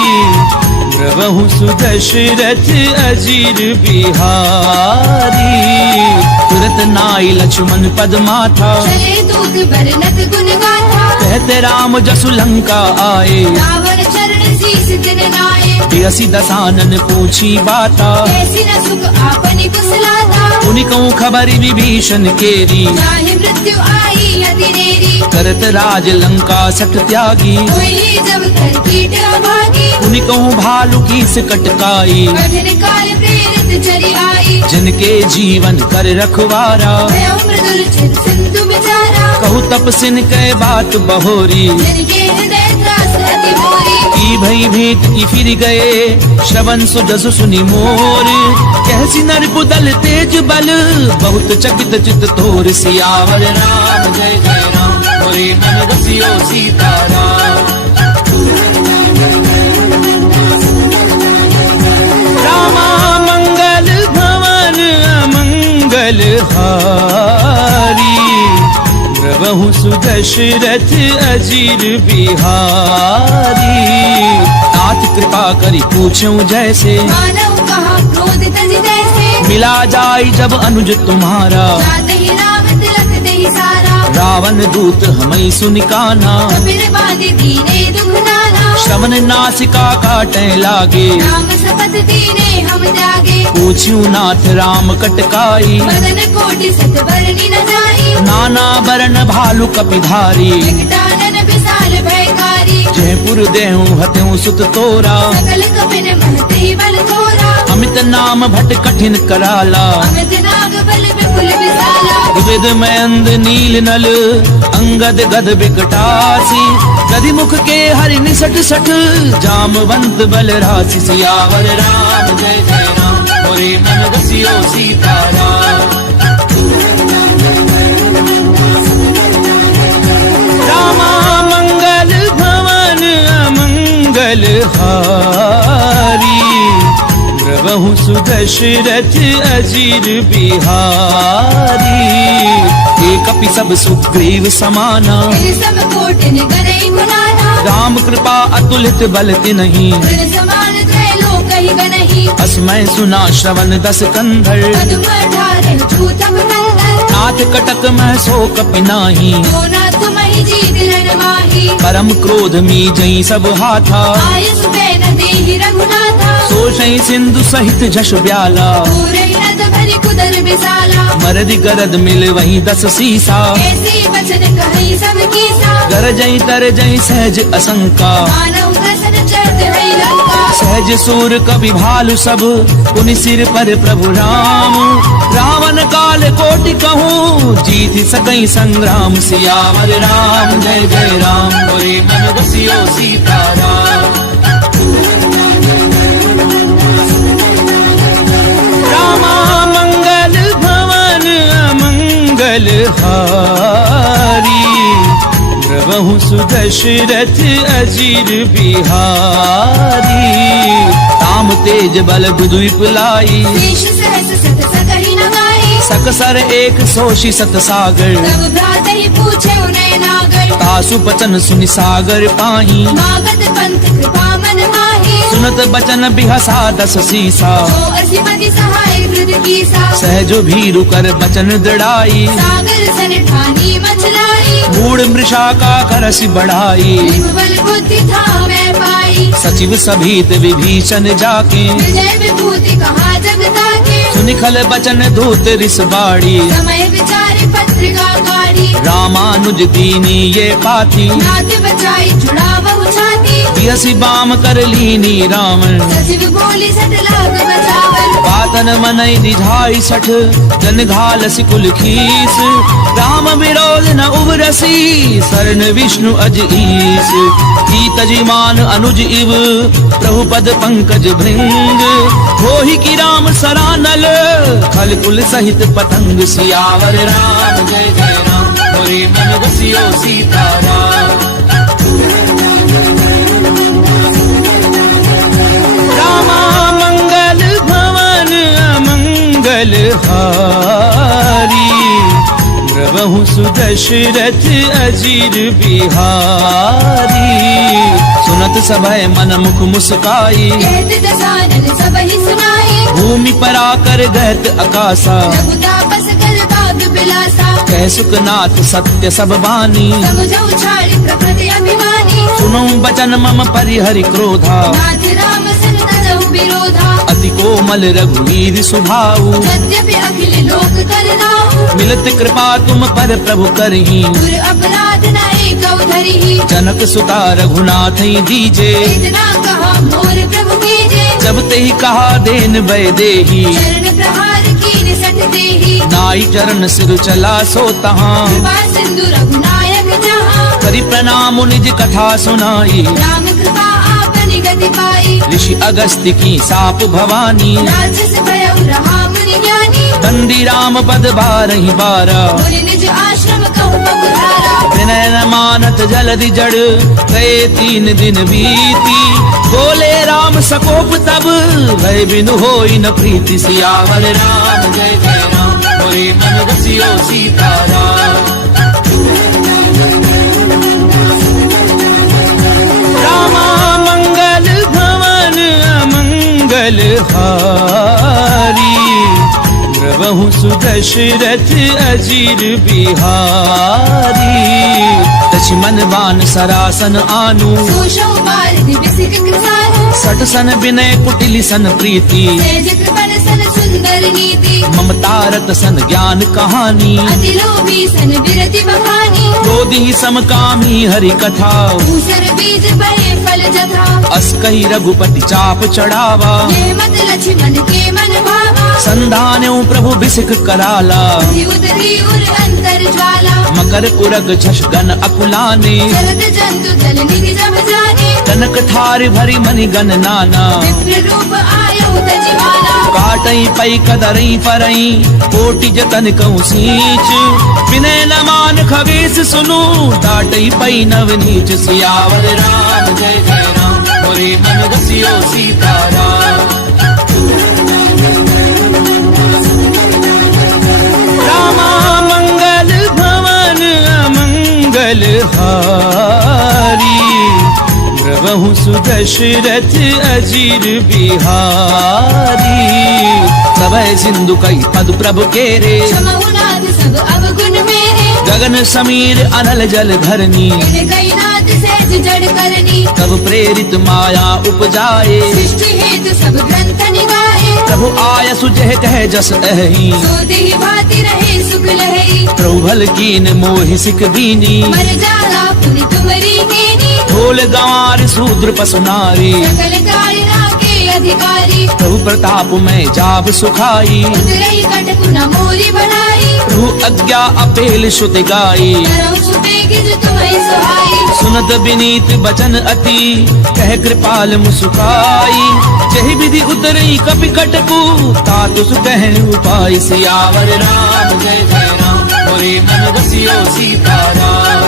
प्रभु सुदशरथ अजीर बिहारी। तुरत नाई लक्ष्मण पद माथा, चले दूत बरनत गुण गाथा। कहते राम जसु लंका आए। रावण चरण शीस दिन नाये। तिरसी दसानन पूछी बाता, कैसी न सुख आपनि कुशलाता। उनि कहूँ खबरी विभीषण केरी। चाहे मृत्यु आई अति नेरी। करत राज लंका सठ त्यागी। कोई जब कर कीट अभागी। उनि कहूँ भालू की कटकाई। कठिन काल प्रेरित चली आई। जिनके जीवन कर रखवारा, भयो मृदुल चित सिंधु बिचारा। कहू तपसिन कै बात बहोरी। जिनके हृदय त्रास अति मोरी। की भई भेंट की फिर गए, श्रवण सुजसु सुनि मोर। कह हसी नरपुदल तेज बल बहुत चकित चित तोर सियावर राम जय जय राम मोरे मन रसियो सीताराम। रामा मंगल भवन अमंगल हारी प्रभु सुदशरथ अजीर बिहारी। तात कृपा करी पूछूं जैसे मानव कहा क्रोध तज जैसे मिला जाय जब अनुज तुम्हारा। जाते ही राम तिलक दे सारा रावण दूत हमें सुनिकाना। कबीर बांधे दीने दुख नाना श्रवण नासिका काटे लागे। राम शपथ दीने हम जागे पूछ्यू नाथ राम कटकाई। मदन कोटि सत बरनी न जाई नाना बरन भालु कपिधारी। जगदानन विशाल भयकारी जयपुर देहूं हत्यूं सुत तोरा। सकल कपिन महते बल थोरा अमित नाम भट कठिन कराला। अमित नाग बल विपुल विशाला विविध मयंद नील नल अंगद गद बिकटासी। गदि मुख के हरि निसट सठ जामवंत बल राशि। सियावर राम जय जय राम मोरे मन रसियो सीताराम। रामा मंगल भवन अमंगल हारी प्रभु सुदशरथ अजीर बिहारी। एक कपि सब सुग्रीव समाना। तेरे सब कोटिन गनई गुनाना राम कृपा अतुलित बल तिन्हि। गुण समान त्रैलोक ही गनहि असमय सुना श्रवण दस कंधर। पद्म ठारे छूतम नंदन नाथ कटक मह सो कपि नाही। जो नाथ महि जीत रण माही परम क्रोध मी जई सब हाथा। आयुष बैन देहि रघुनाथा सोषई सिंधु सहित जश ब्याला। पूरे रथ भरि कुदर विशाला मरदि गरद मिल वही दस सीसा। ऐसी वचन कहि सब कीसा गरजई तरजई सहज असंका। मानव प्रसन्न चरत है लंका सहज सूर कवि भालु सब पुनि सिर पर प्रभु राम। रावण काल कोटि कहूँ जीत सकई संग्राम। सियावर राम जय जय राम मोरे मन रसियो सीताराम। रामा मंगल भवन अमंगल हारी प्रभु सुदशरथ अजीर बिहारी। राम तेज बल बुधु लाई। शेष सहस सत सकहि न गाई सकसर एक सोषी सत सागर। तब भ्राते ही पूछे उन्हें नागर तासु बचन सुनि सागर पाही। मागत पंथ कृपा मन माही सुनत बचन बिहसा दस सीसा। जो असिमति सहाय हृद कीसा सहजो भीरु कर बचन दृढ़ाई। सागर सन ठानी मचलाई मूढ़ मृषा का करसि बढ़ाई। बल बुद्धि था मैं पाई सचिव सभीत विभीषण जाके। विजय विभूति कहा जगता के सुनिखल बचन धूत रिस बाड़ी। समय विचारे पत्रिका गाड़ी रामानुज दीनी ये पाती। नाथ बचाई छुड़ा बहु छाती बिहसी बाम कर लीनी रावण। सचिव बोली सट लाग बचावन पातन मनई निधाई सठ जन घाल सिकुल खीस। राम विरोध न उबरसी शरण विष्णु अज ईस। तजिमान अनुज इव प्रभु पद पंकज भृंग। होहि की राम सरानल खल कुल सहित पतंग। सियावर राम जय जय राम मोरे मन रसियो सीताराम। रामा मंगल भवन अमंगल हारी प्रभु सुदशरथ अजीर बिहारी। सुनत सभय मन मुख मुस्काई। कहत दसानन सब ही सुनाई भूमि पर आकर गहत अकासा। रघुतापस कर बाग बिलासा कह सुखनाथ सत्य सब बानी। समझो छाड़ प्रकृति अभिमानी सुनो बचन मम परिहरि क्रोधा। नाथ राम सन तजहु विरोधा अति कोमल रघुवीर सुभाऊ। यद्यपि अखिल लोक कर राहु मिलत कृपा तुम पर प्रभु करही। दुर अपराध न एक धरिहि जनक सुता रघुनाथ दीजे। इतना कहा मोर प्रभु कीजे जब ते ही कहा देन भय देही। चरण प्रहार कीन सट देहि नाई चरण सिर चला सो तहाँ। कृपा सिंधु रघुनायक जहाँ करि प्रणाम निज कथा सुनाई। राम कृपा आपनि गति पाई ऋषि अगस्त्य की साप भवानी। राजस भयउ रहा राम पद बारहि बारा। बोले निज आश्रम कहूँ पगुधारा। विनय न मानत जलधि जड़, गए 3 दिन बीती। बोले राम सकोप तब, भय बिनु होई न प्रीति। सियावर राम जय जय राम, मोरे मन रसियो सीताराम। रामा मंगल भवन अमंगल हारी, द्रवहु सुदशरथ अजीर बिहारी। लक्ष्मण बान सरासन आनु, सुषो भारती बिसिक कृसानु। सट सन विनय कुटिल सन प्रीति, तेज कृपण सन सुंदर नीति। ममता रत सन ज्ञान कहानी, अति लोभी सन विरति बखानी। क्रोधी समकामी हरि कथा, ऊसर बीज बहे फल जथा। अस कही रघुपति चाप चढ़ावा, ये मत लक्ष्मण के मन भावा। संधान्यों प्रभु बिसिक कराला, उतरी उर अंतर ज्वाला। मकर उरग झष गन अकुलाने, शरद जंतु जल निधि जब जाने। कनक थार भरी मनि गन नाना, विप्र रूप आयो तजिमाला। काटई पई कदरई परई, कोटि जतन कहूँ सींच। विनय न मान खगेश सुनु, डाटई पई नव नीच। सियावर राम जय जय राम, मोरे मन रसियो सीताराम। रामा मंगल भवन अमंगल हारी, द्रवहु सुदशरथ अजीर बिहारी। सबय सिंधु कई पद प्रभु केरे, क्षमहु नाथ सब अवगुण मेरे। गगन समीर अनल जल धरनी, कई नाथ सहज जड़ करनी। तब प्रेरित माया उपजाए, सृष्टि हेतु सब ग्रंथ निगाहे। प्रभु आय सुजह कह जस अहि, सो देहि भांति रहे सुख लहई। प्रभु भल कीन मोहि सिख दीनी, मर जाला पुनि तुमरी कीनी। ढोल गंवार शूद्र पसु नारी, सकल कारिणा के अधिकारी। प्रभु प्रताप में जाब सुखाई, उतरई कटकु न मोरी बनाई। प्रभु आज्ञा अपेल श्रुत गाई। करहु सुबे गिज तुम्हें सुहाई। सुनत विनीत बचन अति, कह कृपाल मुस्काई। जहि विधि उतरई कपि कटकु, तातु सु कहन उपाय। सियावर राम जय जय राम, मोरे मन रसियो सीताराम।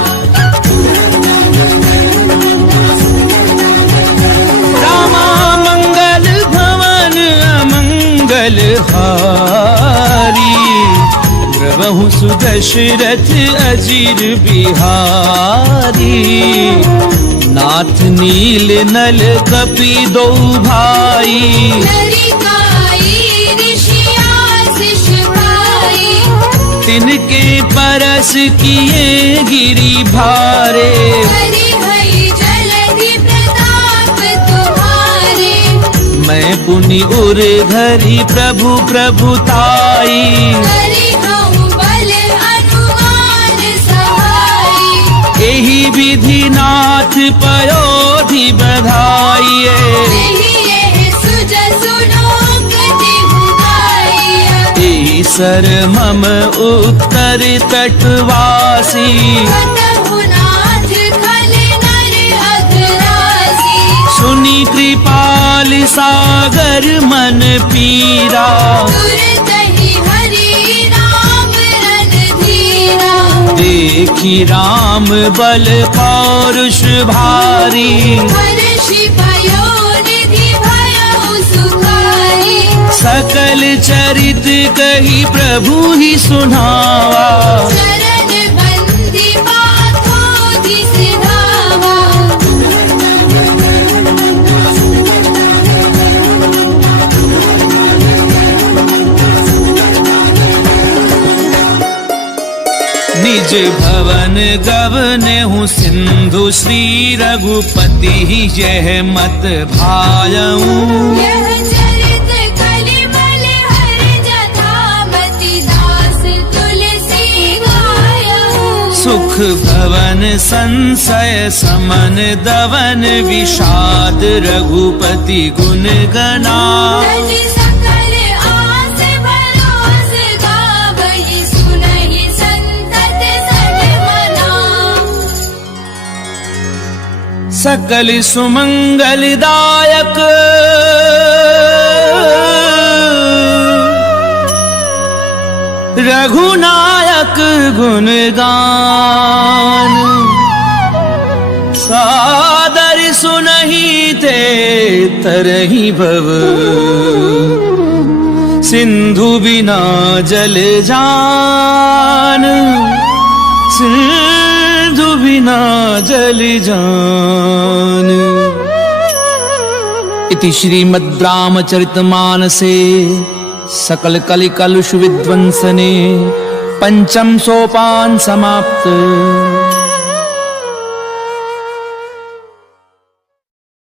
रामा मंगल भवन अमंगल हारी, द्रवहु सुदशरथ अजीर बिहारी। नाथ नील नल कपि दो भाई, नरिकाई ऋषिया शिष भाई। तिनके परस किए गिरि भारे। हरि हरि जलधि प्रताप तुम्हारे। मैं पुनि उर धरि प्रभु प्रभुताई, हरिहउ बल हनुमान सहाई। एहि विधि नाथ पयोधि बधाइए। एहि एहि सुजसु लोक देहु गाइया। ईसर मम उत्तर तटवासी, कतहु नाथ खल नर अघरासी। सुनि कृपाल सागर मन पीरा। तुरतहि हरि राम रणधीरा। देखी राम बल पौरुष भारी, हर्षि भयो निधि भयो सुखारी। सकल चरित कही प्रभु ही सुनावा। चरण बंदी पाथोधि सिधावा। निज भवन गवने हूँ सिंधु, श्री रघुपति यह मत भायऊं। यह चरित कलिमल हर जथामति दास तुलसी गायऊं। सुख भवन संशय समन दवन, विषाद रघुपति गुण गना। तज सकल आस भरोस गावहि, सुनहि संतत सन्मना। सकल सुमंगलदायक रघुनायक गुणगान सादर सुनहि ते तरहि भव सिंधु बिना जल जान सिंधु बिना जल जान। इति श्रीमद् रामचरितमानसे सकल कलि कलुष विध्वंसने पंचम सोपान समाप्त।